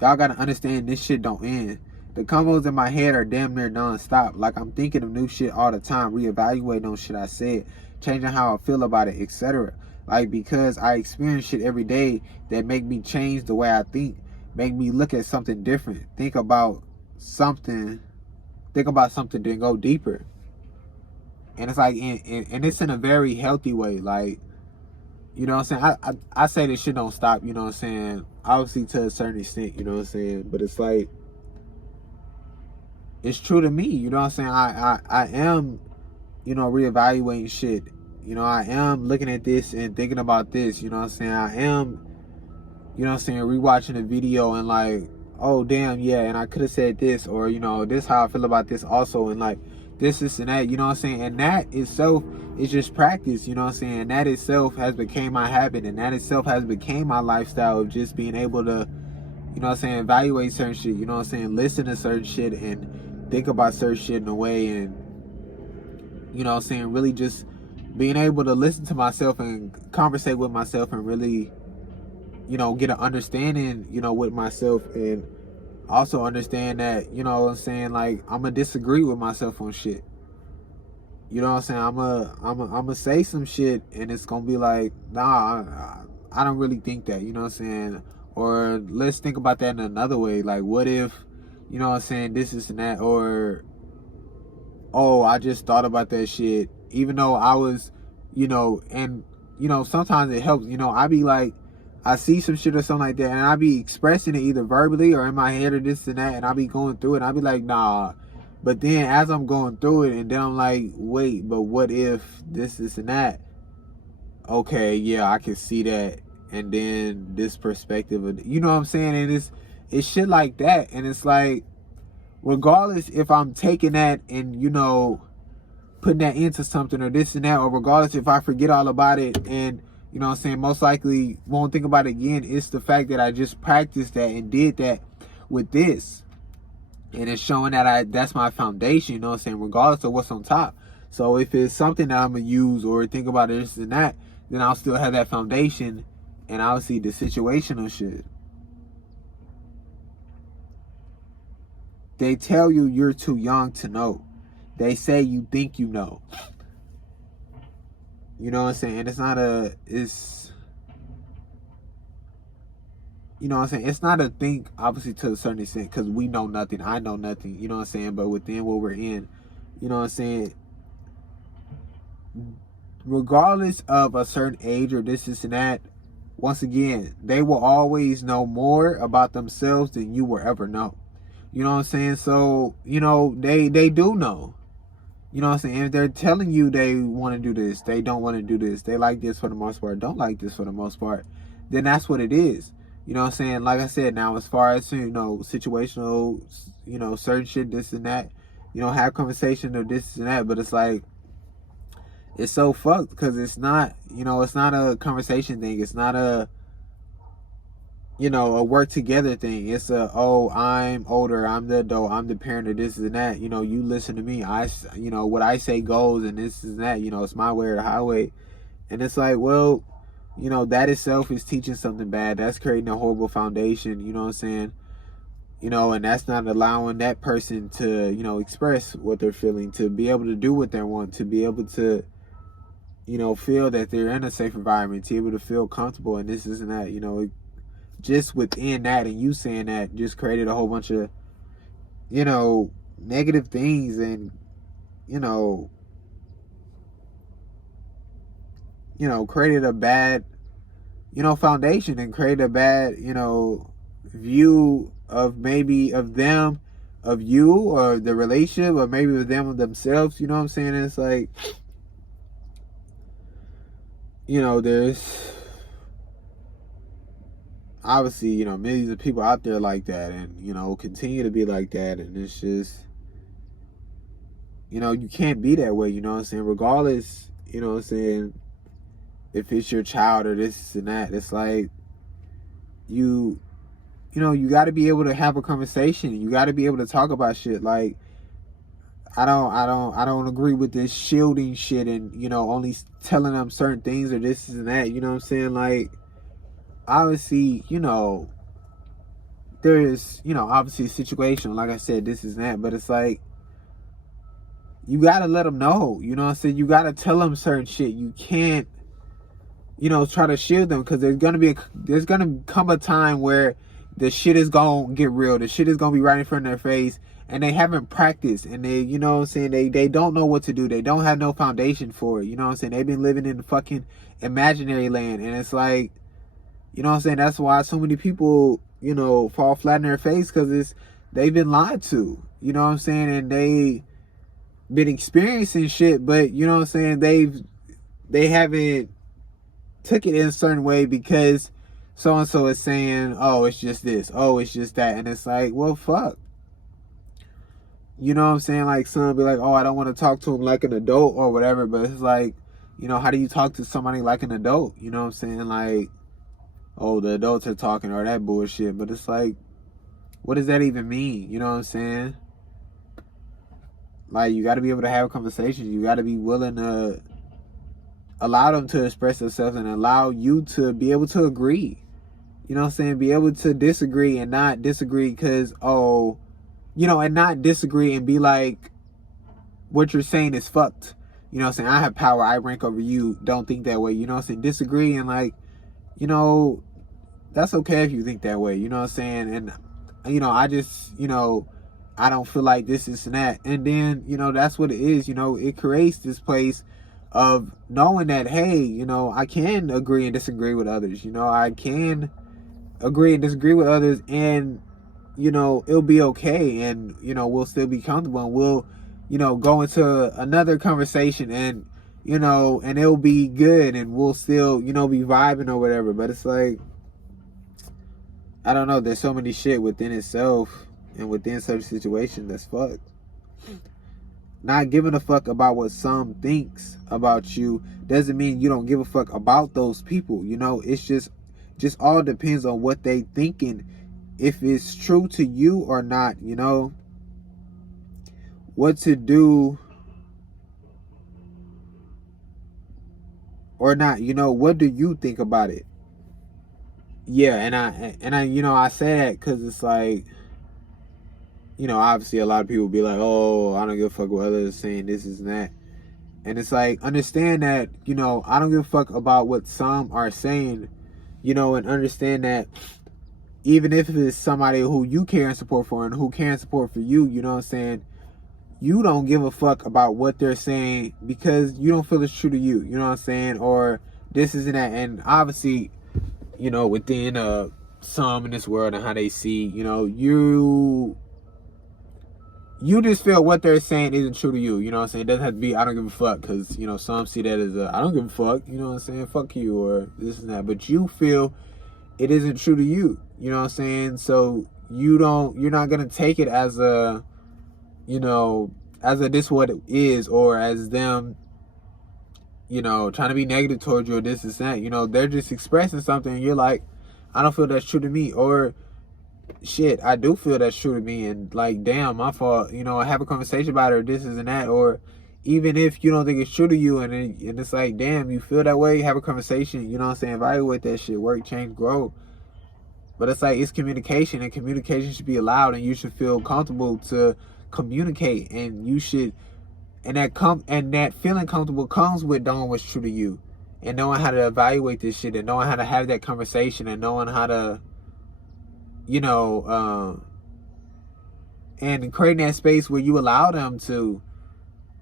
Y'all gotta understand this shit don't end. The combos in my head are damn near non-stop. Like, I'm thinking of new shit all the time, reevaluating on shit I said, changing how I feel about it, etc. Like, because I experience shit every day that make me change the way I think, make me look at something different, think about something, then go deeper. And it's like, and it's in a very healthy way. Like, you know what I'm saying? I say this shit don't stop, you know what I'm saying? Obviously to a certain extent, you know what I'm saying? But it's like, it's true to me, you know what I'm saying? I am, you know, reevaluating shit. You know, I am looking at this and thinking about this, you know what I'm saying? I am, you know what I'm saying, rewatching a video and like, oh damn, yeah, and I could have said this, or, you know, this how I feel about this also, and like this and that, you know what I'm saying? And that itself is just practice, you know what I'm saying? And that itself has became my habit, and that itself has became my lifestyle of just being able to, you know what I'm saying, evaluate certain shit, you know what I'm saying, listen to certain shit and think about certain shit in a way, and, you know what I'm saying, really just being able to listen to myself and conversate with myself and really, you know, get an understanding, you know, with myself, and also understand that, you know what I'm saying, like, I'm gonna disagree with myself on shit. You know what I'm saying? I'm gonna say some shit and it's gonna be like, nah, I don't really think that, you know what I'm saying? Or let's think about that in another way. Like, what if, you know what I'm saying, this and that, or, oh, I just thought about that shit, even though I was, you know, and, you know, sometimes it helps, you know, I be like, I see some shit or something like that, and I be expressing it either verbally or in my head or this and that, and I be going through it, and I be like, nah. But then as I'm going through it, and then I'm like, wait, but what if this and that? Okay, yeah, I can see that, and then this perspective of, you know what I'm saying? And it's shit like that, and it's like, regardless if I'm taking that and, you know, putting that into something or this and that, or regardless if I forget all about it and, you know what I'm saying, most likely won't think about it again, it's the fact that I just practiced that and did that with this. And it's showing that that's my foundation, you know what I'm saying, regardless of what's on top. So if it's something that I'm going to use or think about this and that, then I'll still have that foundation, and I'll see the situational shit. They tell you you're too young to know. They say you think you know. You know what I'm saying? It's, you know what I'm saying? It's not a thing, obviously, to a certain extent, because we know nothing. I know nothing, you know what I'm saying? But within what we're in, you know what I'm saying? Regardless of a certain age or this and that, once again, they will always know more about themselves than you will ever know. You know what I'm saying? So, you know, they do know. You know what I'm saying? If they're telling you they want to do this, they don't want to do this, they like this for the most part, don't like this for the most part, then that's what it is. You know what I'm saying? Like I said, now as far as, you know, situational, you know, certain shit, this and that, you know, have conversation or this and that, but it's like, it's so fucked because it's not, you know, it's not a conversation thing. It's not a, you know, a work together thing. It's a, oh, I'm older, I'm the adult, I'm the parent of this and that. You know, you listen to me. You know, what I say goes, and this and that. You know, it's my way or the highway. And it's like, well, you know, that itself is teaching something bad. That's creating a horrible foundation. You know what I'm saying? You know, and that's not allowing that person to, you know, express what they're feeling, to be able to do what they want, to be able to, you know, feel that they're in a safe environment, to be able to feel comfortable and this and that. You know, just within that and you saying that just created a whole bunch of, you know, negative things and, you know, created a bad, you know, foundation and created a bad, you know, view of maybe of them, of you or the relationship, or maybe of them of themselves, you know what I'm saying? And it's like, you know, there's obviously, you know, millions of people out there like that and, you know, continue to be like that. And it's just, you know, you can't be that way, you know what I'm saying? Regardless, you know what I'm saying, if it's your child or this and that, it's like you know, you got to be able to have a conversation. You got to be able to talk about shit. Like, I don't agree with this shielding shit and, you know, only telling them certain things or this and that. You know what I'm saying? Like, obviously, you know, there's, you know, obviously a situation. Like I said, this is that. But it's like, you got to let them know. You know what I'm saying? You got to tell them certain shit. You can't, you know, try to shield them because there's going to come a time where the shit is going to get real. The shit is going to be right in front of their face and they haven't practiced and they, you know what I'm saying, they don't know what to do. They don't have no foundation for it. You know what I'm saying? They've been living in the fucking imaginary land and it's like, you know what I'm saying? That's why so many people, you know, fall flat in their face because they've been lied to. You know what I'm saying? And they been experiencing shit, but you know what I'm saying? They haven't took it in a certain way because so-and-so is saying, oh, it's just this, oh, it's just that. And it's like, well, fuck. You know what I'm saying? Like, some be like, oh, I don't want to talk to him like an adult or whatever. But it's like, you know, how do you talk to somebody like an adult? You know what I'm saying? Like, oh, the adults are talking or that bullshit. But it's like, what does that even mean? You know what I'm saying? Like, you got to be able to have conversations. You got to be willing to allow them to express themselves and allow you to be able to agree. You know what I'm saying? Be able to disagree and not disagree because, oh, you know, and not disagree and be like, what you're saying is fucked. You know what I'm saying? I have power. I rank over you. Don't think that way. You know what I'm saying? Disagree and like, you know, that's okay if you think that way. You know what I'm saying? And, you know, I just, you know, I don't feel like this and that. And then, you know, that's what it is. You know, it creates this place of knowing that, hey, you know, I can agree and disagree with others. You know, I can agree and disagree with others and, you know, it'll be okay and, you know, we'll still be comfortable and we'll, you know, go into another conversation and, you know, and it'll be good and we'll still, you know, be vibing or whatever. But it's like, I don't know, there's so many shit within itself and within such a situation that's fucked. Not giving a fuck about what some thinks about you doesn't mean you don't give a fuck about those people. You know, it's just all depends on what they thinking, if it's true to you or not, you know, what to do or not, you know, what do you think about it? Yeah, and I you know, I say that because it's like, you know, obviously a lot of people be like, oh, I don't give a fuck what others saying this and that. And it's like, understand that, you know, I don't give a fuck about what some are saying, you know, and understand that even if it's somebody who you care and support for and who care and support for you, you know what I'm saying, you don't give a fuck about what they're saying because you don't feel it's true to you, you know what I'm saying, or this isn't that. And obviously, you know, within some in this world and how they see, you know, you just feel what they're saying isn't true to you. You know what I'm saying? It doesn't have to be, I don't give a fuck. Because, you know, some see that as I don't give a fuck. You know what I'm saying? Fuck you or this and that. But you feel it isn't true to you. You know what I'm saying? So you're not going to take it as a, you know, as a this what it is or as them, you know, trying to be negative towards you or this and that. You know, they're just expressing something and you're like, I don't feel that's true to me. Or, shit, I do feel that's true to me and like, damn, my fault, you know, have a conversation about it or this and that. Or even if you don't think it's true to you and it's like, damn, you feel that way, have a conversation, you know what I'm saying, evaluate that shit, work, change, grow. But it's like, it's communication and communication should be allowed and you should feel comfortable to communicate and you should, and that feeling comfortable comes with knowing what's true to you and knowing how to evaluate this shit and knowing how to have that conversation and knowing how to, you know, and creating that space where you allow them to,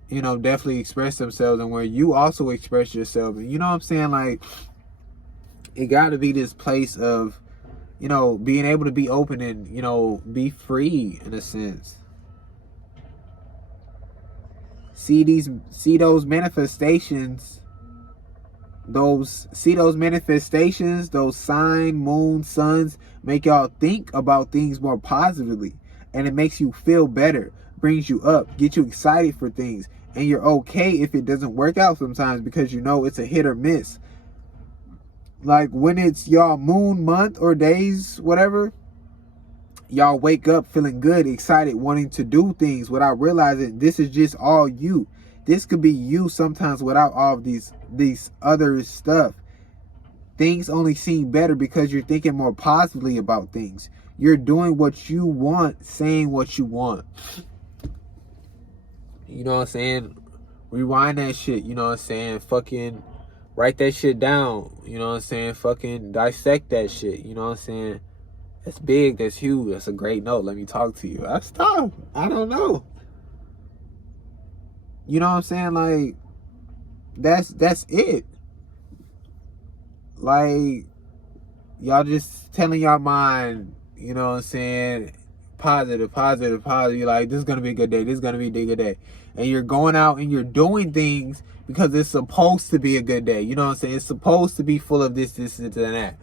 you know, definitely express themselves, and where you also express yourself. And you know what I'm saying? Like, it got to be this place of, you know, being able to be open and, you know, be free in a sense. See those manifestations, those sign, moon, suns make y'all think about things more positively, and it makes you feel better, brings you up, get you excited for things, and you're okay if it doesn't work out sometimes, because you know it's a hit or miss. Like when it's y'all moon month or days, whatever, y'all wake up feeling good, excited, wanting to do things without realizing this is just all you. This could be you sometimes without all of these other stuff. Things only seem better because you're thinking more positively about things. You're doing what you want, saying what you want. You know what I'm saying? Rewind that shit, you know what I'm saying? Fucking write that shit down, you know what I'm saying? Fucking dissect that shit, you know what I'm saying? That's big, that's huge, that's a great note. Let me talk to you. That's tough. I don't know. You know what I'm saying? Like, that's it. Like, y'all just telling y'all mind, you know what I'm saying, positive. You're like, this is gonna be a good day, this is gonna be a good day. And you're going out and you're doing things because it's supposed to be a good day. You know what I'm saying? It's supposed to be full of this, and that.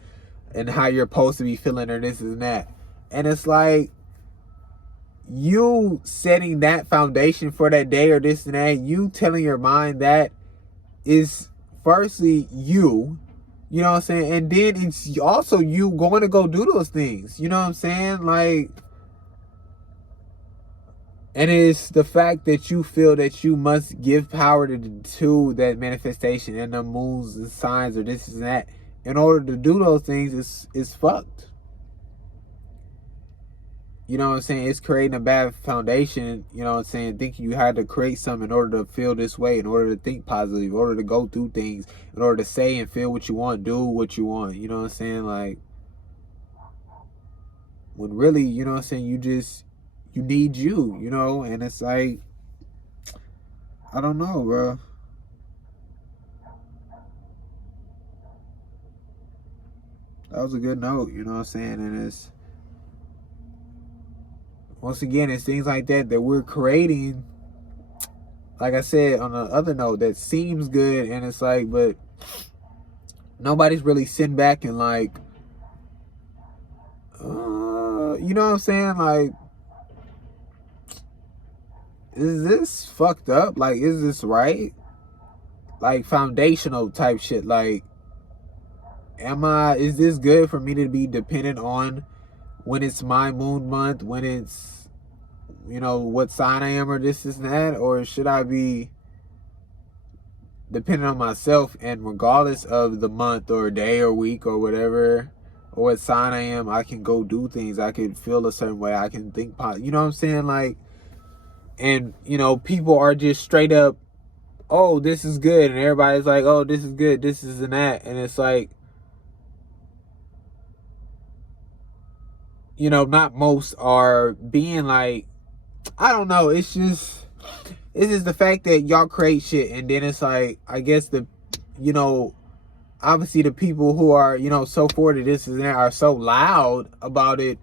And how you're supposed to be feeling, or this and that. And it's like, you setting that foundation for that day or this and that, you telling your mind that is firstly you know what I'm saying? And then it's also you going to go do those things. You know what I'm saying? Like, and it's the fact that you feel that you must give power to that manifestation and the moons and signs or this and that in order to do those things is fucked. You know what I'm saying? It's creating a bad foundation, you know what I'm saying? Thinking you had to create something in order to feel this way, in order to think positively, in order to go through things, in order to say and feel what you want, do what you want. You know what I'm saying? Like, when really, you know what I'm saying, you need you, you know? And it's like, I don't know, bro. That was a good note, you know what I'm saying? And it's, once again, it's things like that we're creating, like I said, on the other note, that seems good, and it's like, but nobody's really sitting back and like, you know what I'm saying? Like, is this fucked up? Like, is this right? Like, foundational type shit. Like, is this good for me to be dependent on when it's my moon month, when it's, you know, what sign I am or this and that? Or should I be dependent on myself, and regardless of the month or day or week or whatever, or what sign I am, I can go do things. I can feel a certain way. I can think positive. You know what I'm saying? Like, and, you know, people are just straight up, oh, this is good. And everybody's like, oh, this is good. This is and that. And it's like, you know, not most are being like, I don't know. It's just the fact that y'all create shit. And then it's like, I guess you know, obviously the people who are, you know, so for this and that are so loud about it.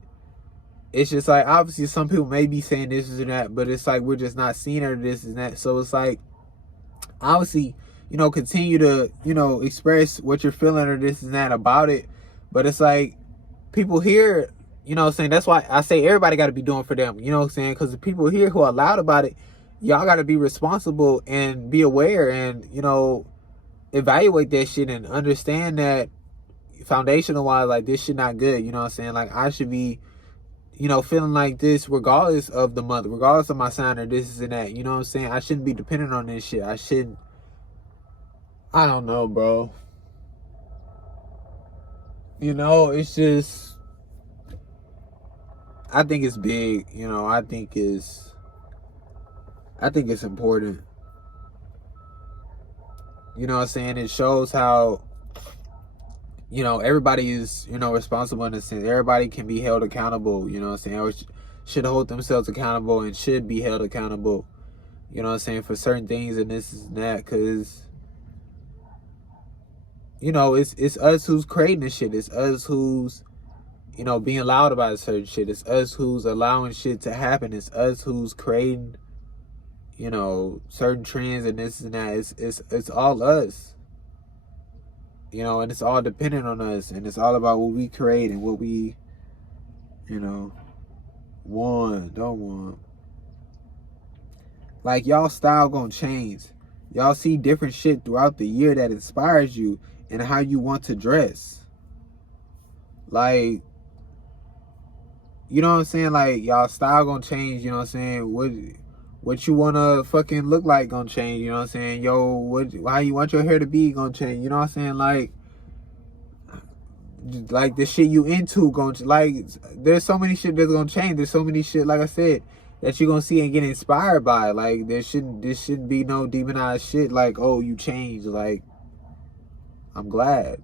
It's just like, obviously some people may be saying this and that, but it's like, we're just not seeing her this and that. So it's like, obviously, you know, continue to, you know, express what you're feeling or this and that about it. But it's like, people here, you know what I'm saying? That's why I say everybody got to be doing for them, you know what I'm saying? Because the people here who are loud about it, y'all got to be responsible and be aware and, you know, evaluate that shit and understand that foundational wise, like, this shit not good, you know what I'm saying? Like, I should be, you know, feeling like this regardless of the month, regardless of my sign or this and that, you know what I'm saying? I shouldn't be dependent on this shit. I don't know, bro. You know, it's just, I think it's big, you know, I think it's important. You know what I'm saying? It shows how you know, everybody is, you know, responsible in a sense. Everybody can be held accountable, you know what I'm saying, or should hold themselves accountable and should be held accountable, you know what I'm saying, for certain things and this and that, because, you know, it's us who's creating this shit. It's us who's, you know, being loud about certain shit. It's us who's allowing shit to happen. It's us who's creating, you know, certain trends and this and that. It's all us. You know, and it's all dependent on us, and it's all about what we create and what we, you know, want, don't want. Like, y'all style gonna change. Y'all see different shit throughout the year that inspires you and how you want to dress. Like, you know what I'm saying? Like, y'all style gonna change, you know what I'm saying? What you wanna fucking look like gonna change, you know what I'm saying? Yo, how you want your hair to be gonna change, you know what I'm saying? Like the shit you into gonna, like, there's so many shit that's gonna change. There's so many shit, like I said, that you're gonna see and get inspired by. Like, this shouldn't be no demonized shit like, oh, you changed. Like, I'm glad.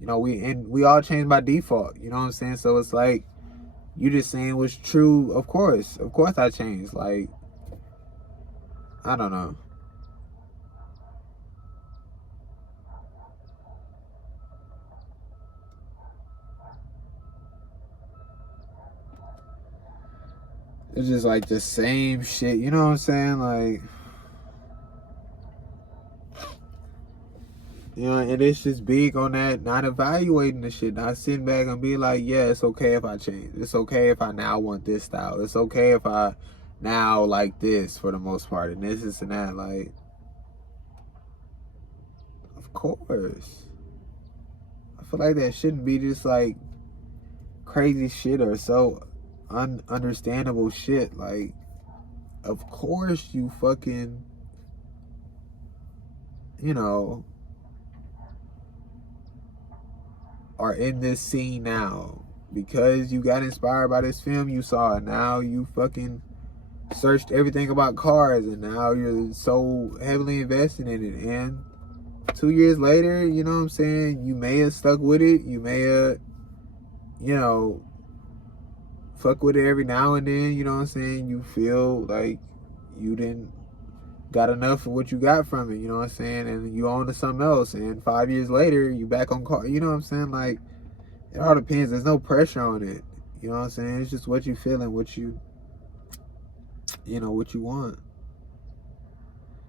You know, we all change by default, you know what I'm saying? So it's like, you just saying what's true. Of course I changed. Like, I don't know. It's just like the same shit, you know what I'm saying? Like, you know, and it's just big on that, not evaluating the shit, not sitting back and be like, yeah, it's okay if I change. It's okay if I now want this style. It's okay if I now like this for the most part, and this and that. Like, of course. I feel like that shouldn't be just like crazy shit or so ununderstandable shit. Like, of course you fucking, you know, are in this scene now because you got inspired by this film you saw, and now you fucking searched everything about cars, and now you're so heavily invested in it. And 2 years later, you know what I'm saying, you may have stuck with it, you may have, you know, fuck with it every now and then, you know what I'm saying, you feel like you didn't got enough of what you got from it, you know what I'm saying, and you on to something else, and 5 years later you back on car, you know what I'm saying? Like, it all depends. There's no pressure on it, you know what I'm saying? It's just what you feeling, what you know, what you want.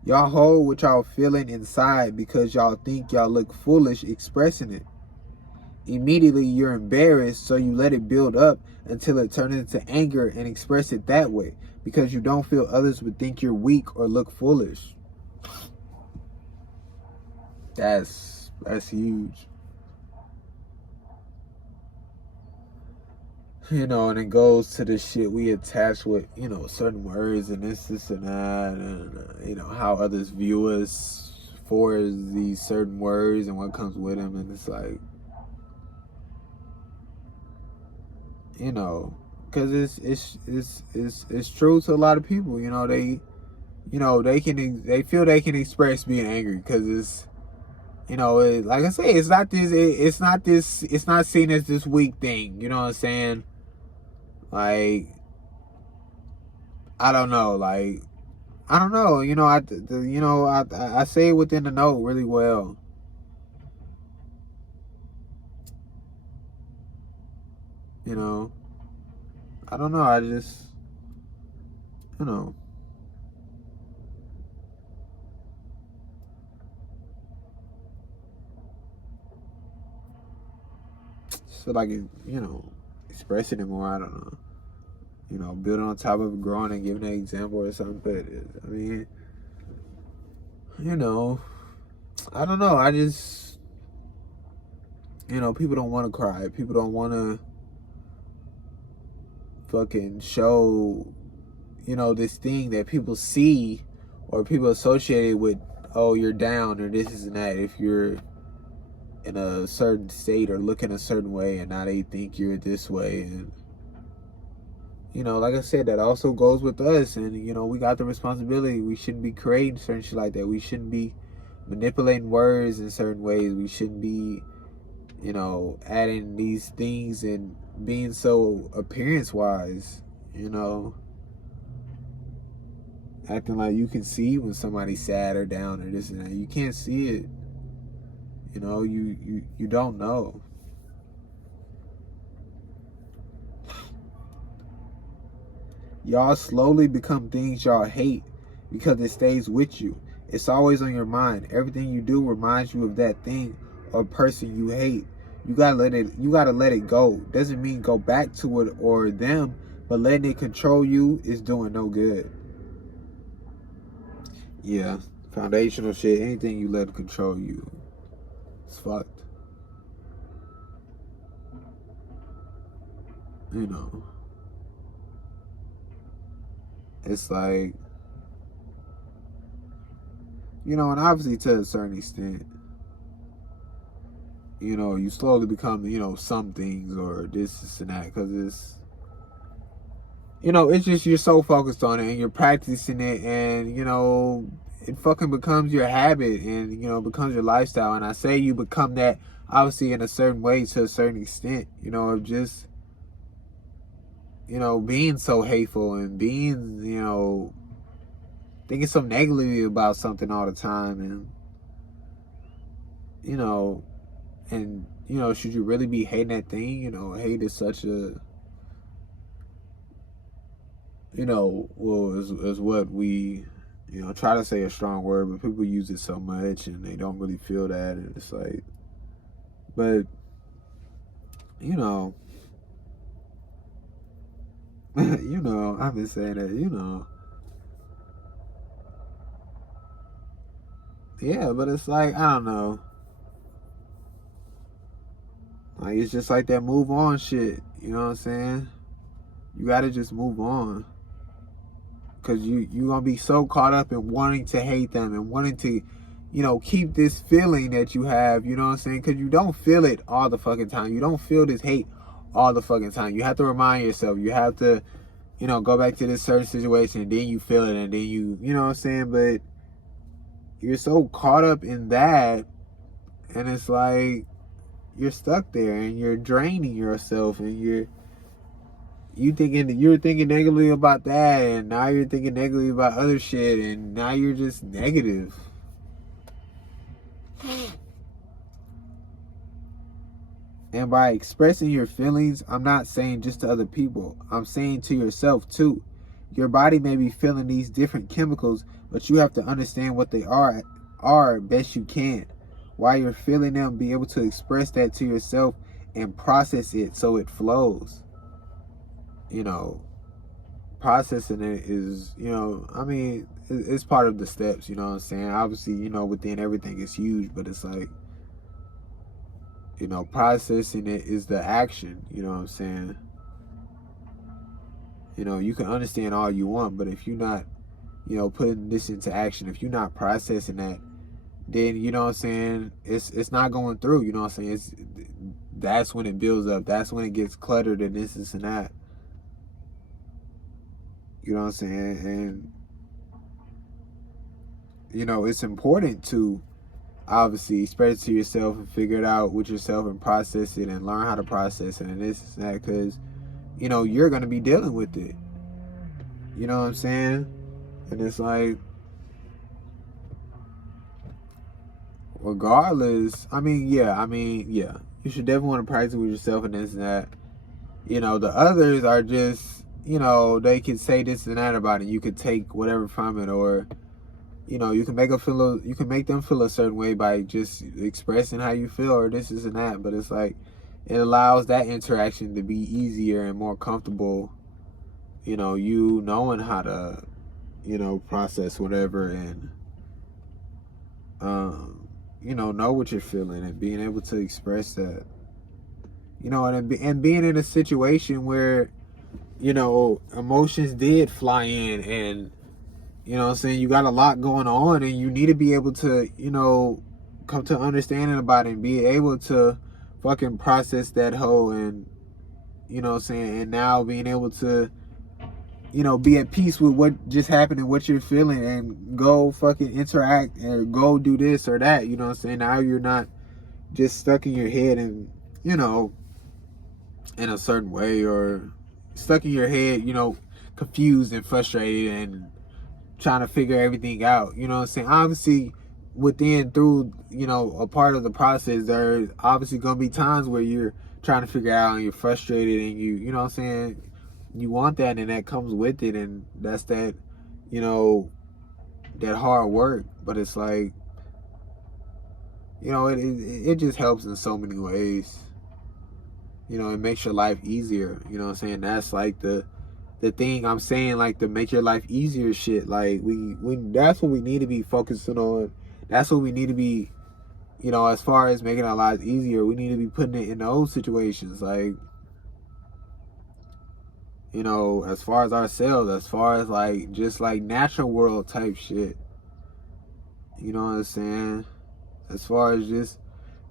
Y'all hold what y'all feeling inside because y'all think y'all look foolish expressing it. Immediately you're embarrassed, so you let it build up until it turns into anger and express it that way because you don't feel others would think you're weak or look foolish. That's huge. You know, and it goes to the shit we attach with, you know, certain words and this and that, and you know, how others view us for these certain words and what comes with them. And it's like, you know, because it's true to a lot of people. You know, they feel they can express being angry because it's, you know, like I say, it's not seen as this weak thing. You know what I'm saying? Like, I don't know. Like, I don't know. You know, I say it within the note really well. You know, I don't know. I just, you know, just feel like it, you know, expressing it more. I don't know. You know, building on top of it, growing and giving an example or something. But I mean, you know, I don't know. I just, you know, people don't want to cry. People don't want to fucking show, you know, this thing that people see or people associate it with, oh, you're down or this and that, if you're in a certain state or looking a certain way, and now they think you're this way. And, you know, like I said, that also goes with us. And, you know, we got the responsibility. We shouldn't be creating certain shit like that. We shouldn't be manipulating words in certain ways. We shouldn't be, you know, adding these things and being so appearance wise, you know, acting like you can see when somebody's sad or down or this and that. You can't see it. You know, you don't know. Y'all slowly become things y'all hate because it stays with you. It's always on your mind. Everything you do reminds you of that thing or person you hate. You gotta let it go. Doesn't mean go back to it or them, but letting it control you is doing no good. Yeah, foundational shit. Anything you let control you, it's fucked. You know, it's like, you know, and obviously to a certain extent, you know, you slowly become, you know, some things or this and that, because it's, you know, it's just you're so focused on it and you're practicing it, and you know, it fucking becomes your habit and, you know, becomes your lifestyle. And I say you become that obviously in a certain way to a certain extent, you know, of just, you know, being so hateful and being, you know, thinking so negatively about something all the time. And, you know, should you really be hating that thing? You know, hate is such a, you know, well, is what we, you know, try to say a strong word, but people use it so much and they don't really feel that. And it's like, but, you know, you know, I've been saying that, you know, yeah, but it's like, I don't know. Like, it's just like that move on shit. You know what I'm saying? You gotta just move on. Because you gonna be so caught up in wanting to hate them and wanting to, you know, keep this feeling that you have, you know what I'm saying? Because you don't feel it all the fucking time. You don't feel this hate all the fucking time. You have to remind yourself. You have to, you know, go back to this certain situation and then you feel it and then you know what I'm saying? But you're so caught up in that, and it's like you're stuck there and you're draining yourself, and you're thinking negatively about that, and now you're thinking negatively about other shit, and now you're just negative. And by expressing your feelings, I'm not saying just to other people, I'm saying to yourself too. Your body may be feeling these different chemicals, but you have to understand what they are best you can. While you're feeling them, be able to express that to yourself and process it so it flows. You know, processing it is, you know, I mean, it's part of the steps, you know what I'm saying? Obviously, you know, within everything is huge, but it's like, you know, processing it is the action, you know what I'm saying? You know, you can understand all you want, but if you're not, you know, putting this into action, if you're not processing that, then, you know what I'm saying, it's not going through, you know what I'm saying? That's when it builds up. That's when it gets cluttered and this and that. You know what I'm saying? And, you know, it's important to obviously spread it to yourself and figure it out with yourself and process it and learn how to process it and this and that, because, you know, you're going to be dealing with it. You know what I'm saying? And it's like, regardless, I mean, yeah, you should definitely want to practice with yourself and this and that. You know, the others are just, you know, they can say this and that about it. You could take whatever from it, or, you know, you can make them feel a certain way by just expressing how you feel or this and that. But it's like, it allows that interaction to be easier and more comfortable. You know, you knowing how to, you know, process whatever, and you know what you're feeling and being able to express that. You know, and being in a situation where, you know, emotions did fly in, and, you know what I'm saying, you got a lot going on, and you need to be able to, you know, come to understanding about it and be able to fucking process that whole, and, you know what I'm saying, and now being able to, you know, be at peace with what just happened and what you're feeling, and go fucking interact and go do this or that, you know what I'm saying? Now you're not, just stuck in your head and, you know, in a certain way, or stuck in your head, you know, confused and frustrated and trying to figure everything out. You know what I'm saying? Obviously, through, you know, a part of the process, there's obviously going to be times where you're trying to figure out and you're frustrated and you know what I'm saying? You want that, and that comes with it, and that's that, you know, that hard work. But it's like, you know, it just helps in so many ways. You know, it makes your life easier. You know what I'm saying? That's like the thing I'm saying, like, to make your life easier shit. Like, we that's what we need to be focusing on. That's what we need to be, you know, as far as making our lives easier, we need to be putting it in those situations. Like, you know, as far as ourselves, as far as like just like natural world type shit. You know what I'm saying? As far as just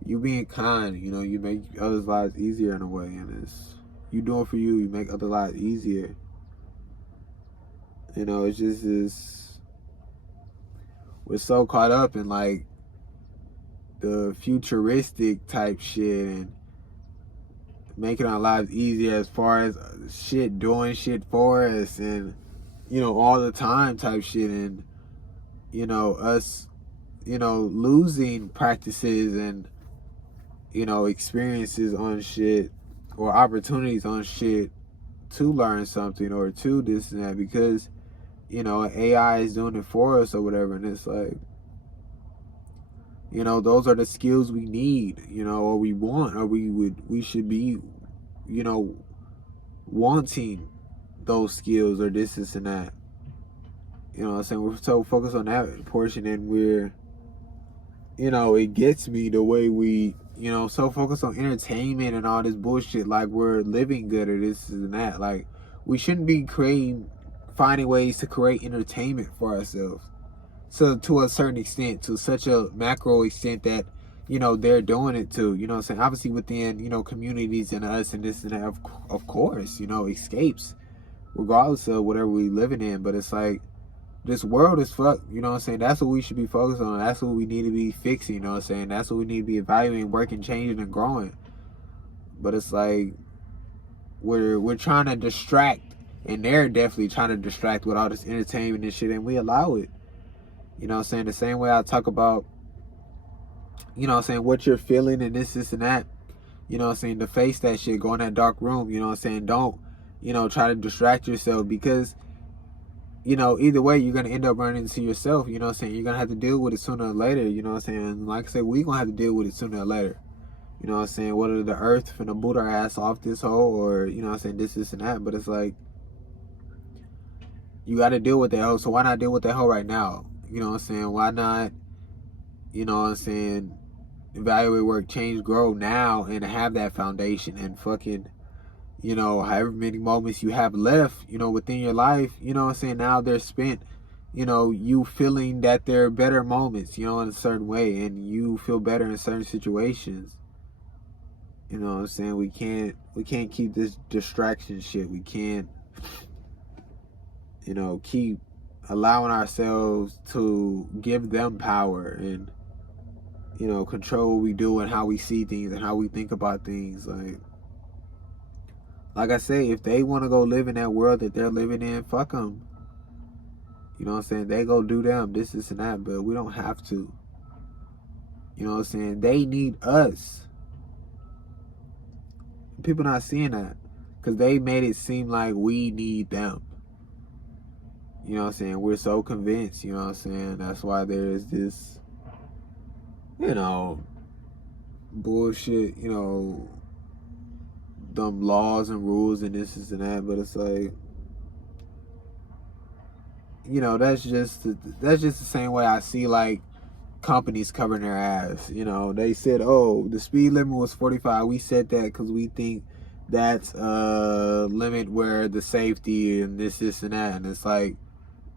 you being kind, you know, you make others' lives easier in a way, and it's you doing for you, you make other lives easier. You know, it's just this. We're so caught up in like the futuristic type shit and making our lives easier as far as shit, doing shit for us, and, you know, all the time type shit, and, you know, us, you know, losing practices and, you know, experiences on shit or opportunities on shit to learn something or to this and that, because, you know, AI is doing it for us or whatever. And it's like, you know, those are the skills we need, you know, or we want, or we should be, you know, wanting those skills or this and that. You know what I'm saying? We're so focused on that portion, and we're, you know, it gets me the way we, you know, so focused on entertainment and all this bullshit, like we're living good or this and that. Like, we shouldn't be finding ways to create entertainment for ourselves. So to a certain extent, to such a macro extent that, you know, they're doing it too. You know what I'm saying? Obviously within, you know, communities and us and this and that, of course, you know, escapes, regardless of whatever we living in. But it's like, this world is fucked, you know what I'm saying? That's what we should be focused on. That's what we need to be fixing, you know what I'm saying? That's what we need to be evaluating, working, changing, and growing. But it's like, we're trying to distract, and they're definitely trying to distract with all this entertainment and shit, and we allow it. You know what I'm saying? The same way I talk about, you know what I'm saying, what you're feeling and this and that. You know what I'm saying? To face that shit, go in that dark room, you know what I'm saying? Don't, you know, try to distract yourself, because, you know, either way, you're going to end up running into yourself, you know what I'm saying? You're going to have to deal with it sooner or later, you know what I'm saying? Like I said, we're going to have to deal with it sooner or later. You know what I'm saying? Whether the earth finna boot our ass off this hole, or, you know what I'm saying, this and that. But it's like, you got to deal with that hole. So why not deal with that hole right now? You know what I'm saying? Why not, you know what I'm saying, evaluate, work, change, grow now, and have that foundation, and fucking, you know, however many moments you have left, you know, within your life, you know what I'm saying, now they're spent, you know, you feeling that they're better moments, you know, in a certain way, and you feel better in certain situations. You know what I'm saying? We can't keep this distraction shit. We can't, you know, keep allowing ourselves to give them power and, you know, control what we do and how we see things and how we think about things. Like I say, if they want to go live in that world that they're living in, fuck them. You know what I'm saying? They go do them, this and that, but we don't have to. You know what I'm saying? They need us. People not seeing that, because they made it seem like we need them. You know what I'm saying? We're so convinced, you know what I'm saying? That's why there's this, you know, bullshit, you know, dumb laws and rules and this and that. But it's like, you know, that's just the same way I see like companies covering their ass. You know, they said, oh, the speed limit was 45. We said that because we think that's a limit where the safety and this and that. And it's like,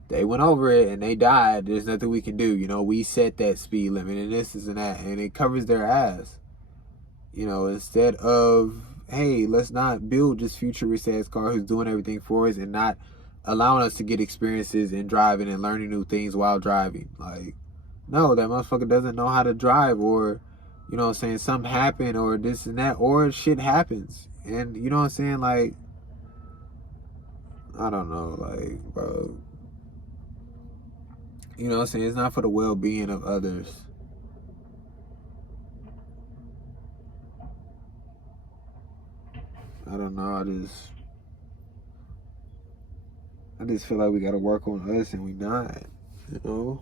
they went over it and they died. There's nothing we can do. You know, we set that speed limit and this and that. And it covers their ass. You know, instead of, hey, let's not build just futuristic ass car who's doing everything for us and not allowing us to get experiences in driving and learning new things while driving. Like, no, that motherfucker doesn't know how to drive, or, you know what I'm saying, something happen or this and that, or shit happens. And you know what I'm saying, like, I don't know, like, bro, you know what I'm saying, it's not for the well-being of others. I don't know, I just feel like we gotta work on us and we not, you know?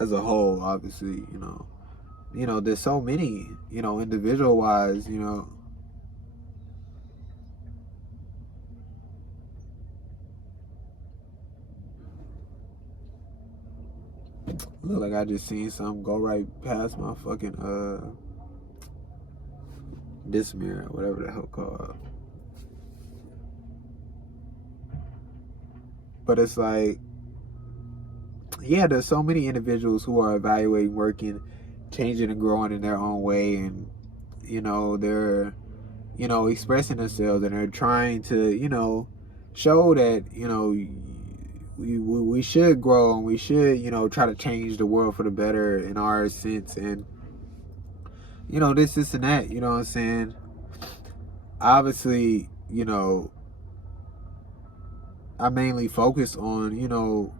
As a whole, obviously, you know, there's so many, you know, individual wise, you know. Look like I just seen something go right past my fucking this mirror, whatever the hell called. But it's like, yeah, there's so many individuals who are evaluating, working, changing and growing in their own way, and you know, they're, you know, expressing themselves and they're trying to, you know, show that, you know, we should grow and we should, you know, try to change the world for the better in our sense, and you know, this and that, you know what I'm saying? Obviously, you know, I mainly focus on, you know,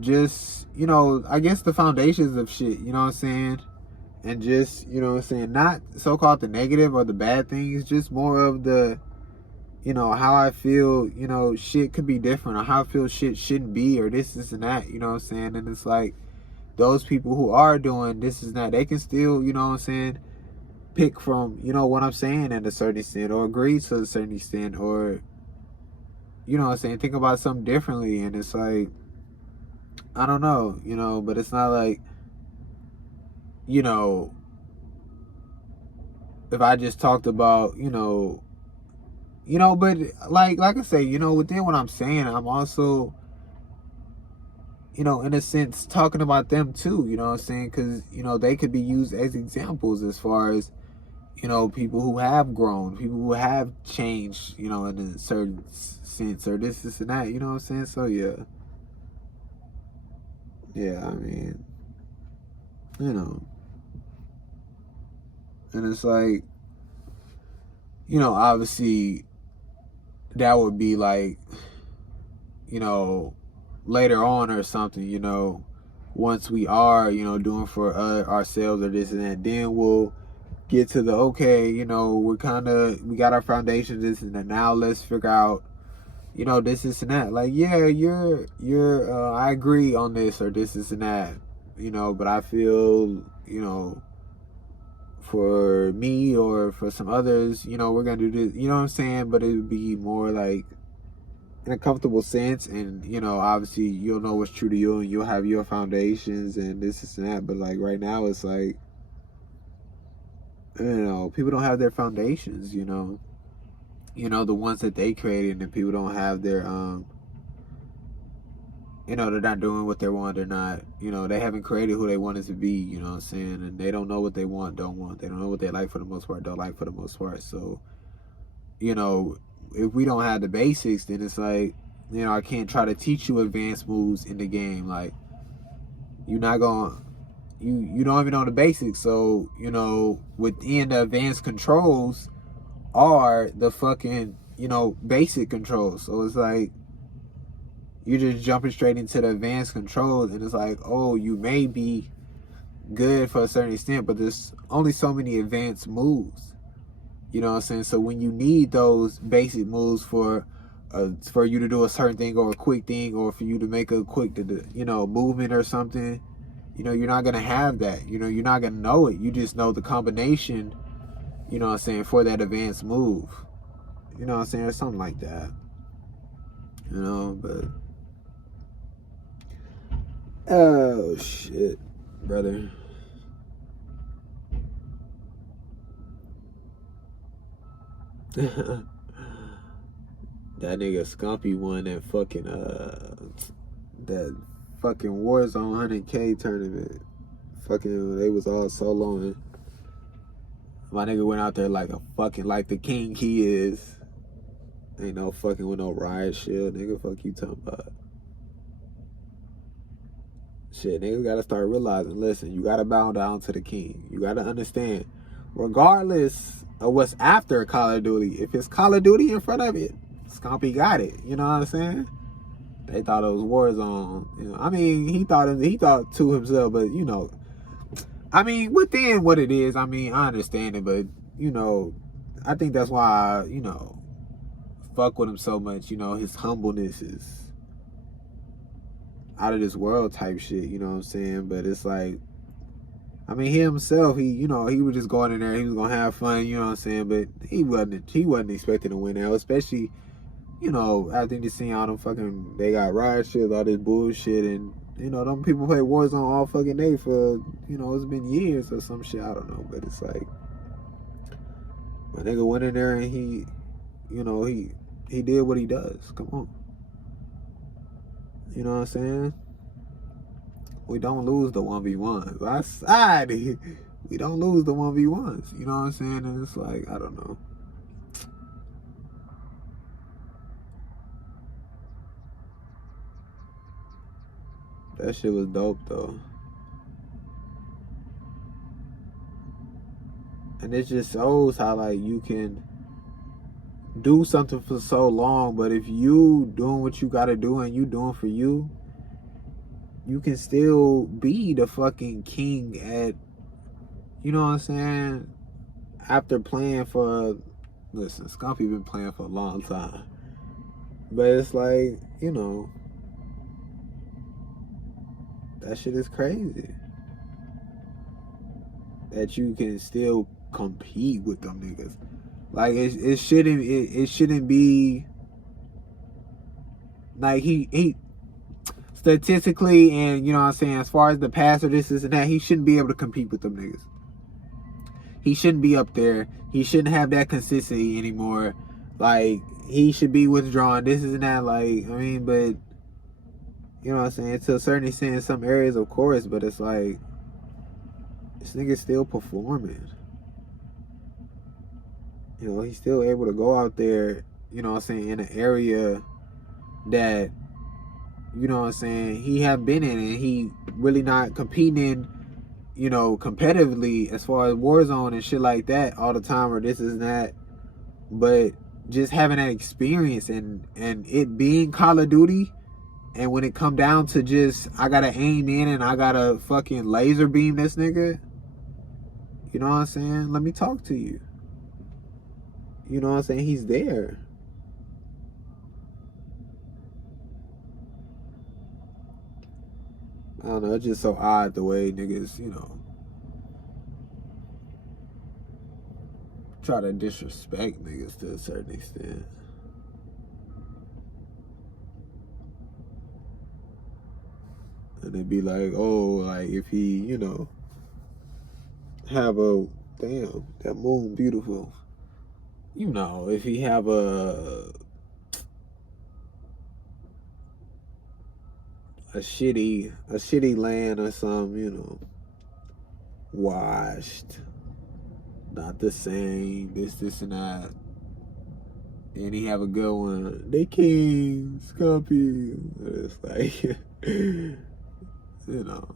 just, you know, I guess the foundations of shit, you know what I'm saying? And just, you know what I'm saying, not so-called the negative or the bad things, just more of the, you know, how I feel, you know, shit could be different, or how I feel shit shouldn't be, or this and that, you know what I'm saying? And it's like, those people who are doing this and that, they can still, you know what I'm saying, pick from, you know what I'm saying, at a certain extent, or agree to a certain extent, or, you know what I'm saying, think about something differently. And it's like, I don't know, you know, but it's not like, you know, if I just talked about, but like I say, you know, within what I'm saying, I'm also, you know, in a sense, talking about them too, you know what I'm saying? Because, you know, they could be used as examples as far as, you know, people who have grown, people who have changed, you know, in a certain sense, or this and that, you know what I'm saying? So, yeah. Yeah, I mean, you know, and it's like, you know, obviously that would be like, you know, later on or something, you know, once we are, you know, doing for ourselves or this and that, then we'll get to the, okay, you know, we got our foundation, this and that, now let's figure out, you know, this and that. Like, yeah, I agree on this or this and that, you know, but I feel, you know, for me or for some others, you know, we're gonna do this, you know what I'm saying? But it would be more like in a comfortable sense, and you know, obviously you'll know what's true to you and you'll have your foundations and this and that. But like right now, it's like, you know, people don't have their foundations, you know, the ones that they created, and people don't have their you know, they're not doing what they want, they're not, you know, they haven't created who they wanted to be, you know what I'm saying? And they don't know what they want, don't want, they don't know what they like for the most part, don't like for the most part. So, you know, if we don't have the basics, then it's like, you know, I can't try to teach you advanced moves in the game. Like, you're not gonna, you don't even know the basics. So, you know, within the advanced controls are the fucking, you know, basic controls. So it's like, you're just jumping straight into the advanced controls, and it's like, oh, you may be good for a certain extent, but there's only so many advanced moves. You know what I'm saying? So when you need those basic moves for you to do a certain thing or a quick thing, or for you to make a quick, you know, movement or something, you know, you're not gonna have that. You know, you're not gonna know it. You just know the combination, you know what I'm saying, for that advanced move. You know what I'm saying? Or something like that. You know, but oh shit, brother. That nigga Scumpy won that fucking that fucking Warzone 100K tournament. Fucking, they was all soloing. My nigga went out there like a fucking, like the king he is. Ain't no fucking with no riot shield, nigga. Fuck you talking about. Shit, niggas gotta start realizing, listen, you gotta bow down to the king. You gotta understand, regardless of what's after Call of Duty, if it's Call of Duty in front of it, Scumpy got it. You know what I'm saying? They thought it was Warzone. You know, I mean, he thought to himself, but you know, I mean, within what it is, I mean, I understand it, but you know, I think that's why you know, fuck with him so much. You know, his humbleness is out of this world type shit. You know what I'm saying? But it's like, I mean, he himself, you know, he was just going in there, he was gonna have fun. You know what I'm saying? But he wasn't expecting to win out, especially. You know, I think they seen all them fucking, they got riot shit, all this bullshit, and, you know, them people play Warzone all fucking day for, you know, it's been years or some shit, I don't know, but it's like, my nigga went in there and he, you know, he did what he does, come on. You know what I'm saying? We don't lose the 1v1s. I side, we don't lose the 1v1s, you know what I'm saying? And it's like, I don't know. That shit was dope though. And it just shows how like you can do something for so long, but if you doing what you gotta do and you doing for you, you can still be the fucking king at, you know what I'm saying? After playing for, listen, Scumpy been playing for a long time, but it's like, you know, that shit is crazy that you can still compete with them niggas. Like it shouldn't be like he statistically, and you know what I'm saying, as far as the passer, this and that, he shouldn't be able to compete with them niggas. He shouldn't be up there. He shouldn't have that consistency anymore. Like, he should be withdrawing. This is not like, I mean, but you know what I'm saying, to a certain extent in some areas, of course, but it's like, this nigga's still performing. You know, he's still able to go out there, you know what I'm saying, in an area that, you know what I'm saying, he have been in, and he really not competing in, you know, competitively as far as Warzone and shit like that all the time, or this is that. But just having that experience and it being Call of Duty, and when it come down to just, I gotta aim in and I gotta fucking laser beam this nigga, you know what I'm saying? Let me talk to you. You know what I'm saying? He's there. I don't know, it's just so odd the way niggas, you know, try to disrespect niggas to a certain extent. And it'd be like, oh, like if he, you know, have a, damn, that moon beautiful. You know, if he have a shitty land or something, you know, washed, not the same, this and that. And he have a good one. They king, Scumpy. It's like, you know.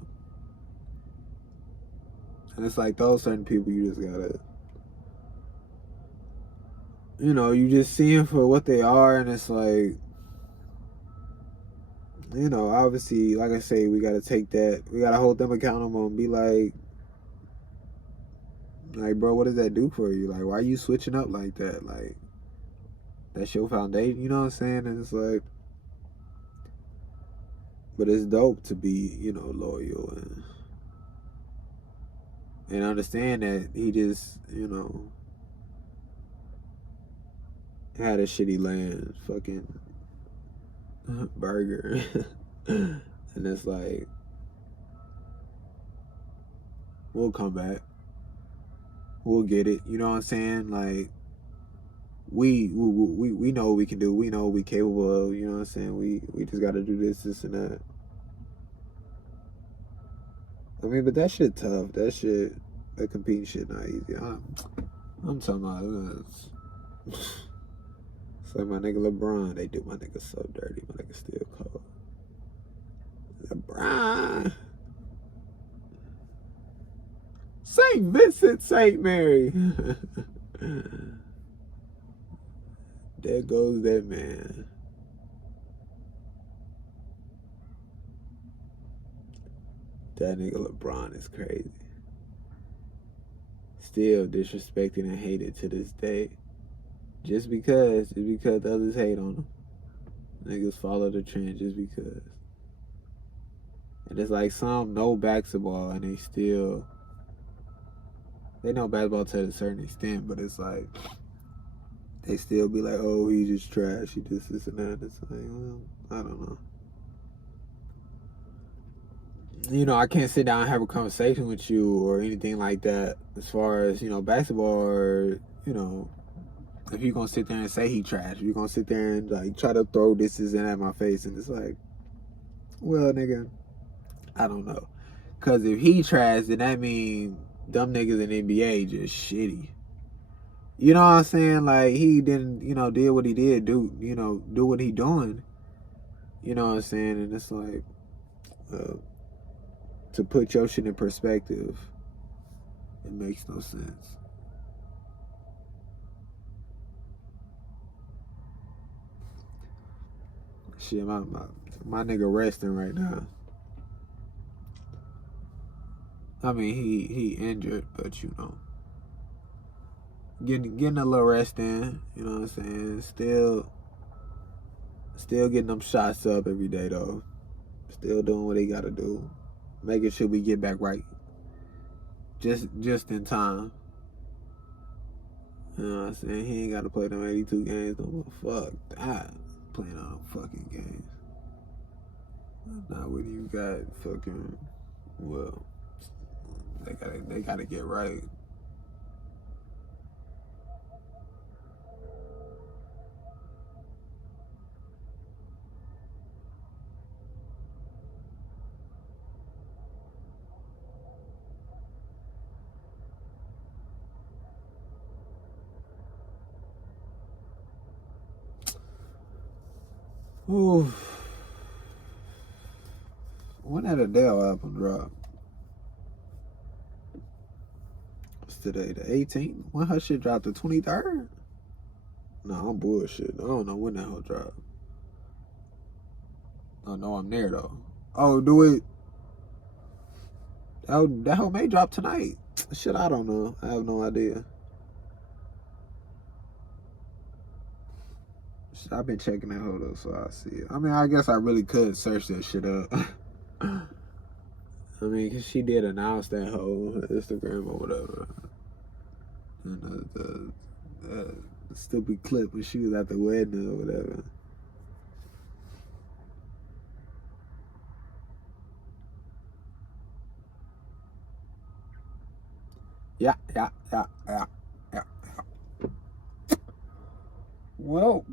And it's like those certain people you just gotta, you know, you just see them for what they are, and it's like, you know, obviously, like I say, we gotta take that, we gotta hold them accountable and be like, bro, what does that do for you? Like, why are you switching up like that? Like, that's your foundation, you know what I'm saying? And it's like, but it's dope to be, you know, loyal and understand that he just, you know, had a shitty land, fucking burger. And it's like, we'll come back. We'll get it. You know what I'm saying? Like, we know what we can do. We know what we capable of. You know what I'm saying? We just got to do this and that. I mean, but that shit tough. That shit, that competing shit not easy. I'm talking about, it's like my nigga LeBron. They do my nigga so dirty. My nigga still cold. LeBron. St. Vincent, St. Mary. There goes that man. That nigga LeBron is crazy. Still disrespected and hated to this day. Just because others hate on him. Niggas follow the trend just because. And it's like some know basketball and they know basketball to a certain extent, but it's like they still be like, oh, he just trash, he just this and that. It's like, well, I don't know. You know, I can't sit down and have a conversation with you or anything like that as far as, you know, basketball or, you know, if you're going to sit there and say he trash, if you're going to sit there and, like, try to throw this and at my face, and it's like, well, nigga, I don't know. Because if he trash, then that means them niggas in the NBA just shitty. You know what I'm saying? Like, he didn't, you know, did what he did, do what he doing. You know what I'm saying? And it's like, to put your shit in perspective, it makes no sense. Shit, my nigga resting right now. I mean, he injured, but you know, getting a little rest in. You know what I'm saying? Still getting them shots up every day though. Still doing what he gotta do, making sure we get back right. Just in time. You know what I'm saying? He ain't gotta play them 82 games no more. Fuck that. Playing on them fucking games. Not when you got fucking, well, they gotta get right. Ooh. When that Adele album drop? What's today? The 18th? When her shit dropped? The 23rd? No, I'm bullshit. I don't know when that whole drop. Oh no, I'm there though. Oh, do it. That whole may drop tonight. Shit, I don't know. I have no idea. I've been checking that hoe though, so I see it. I mean, I guess I really could search that shit up. I mean, cause she did announce that hoe on Instagram or whatever. And the stupid clip when she was at the wedding or whatever. Yeah. Well.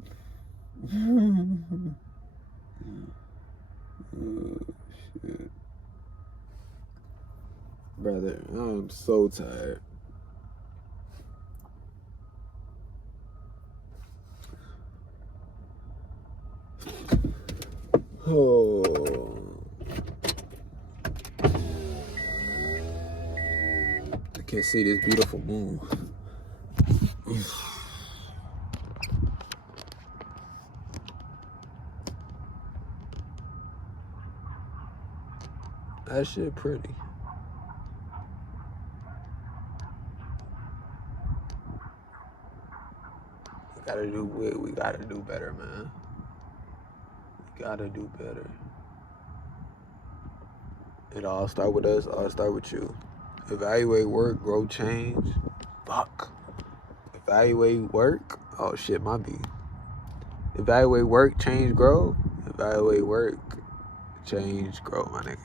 Oh, shit. Brother, I'm so tired. Oh. I can't see this beautiful moon. That shit pretty. We gotta do better, man. We gotta do better. It all start with us, all start with you. Evaluate work, grow, change. Fuck. Evaluate work. Oh shit, my B. Evaluate work, change, grow. Evaluate work, change, grow, my nigga.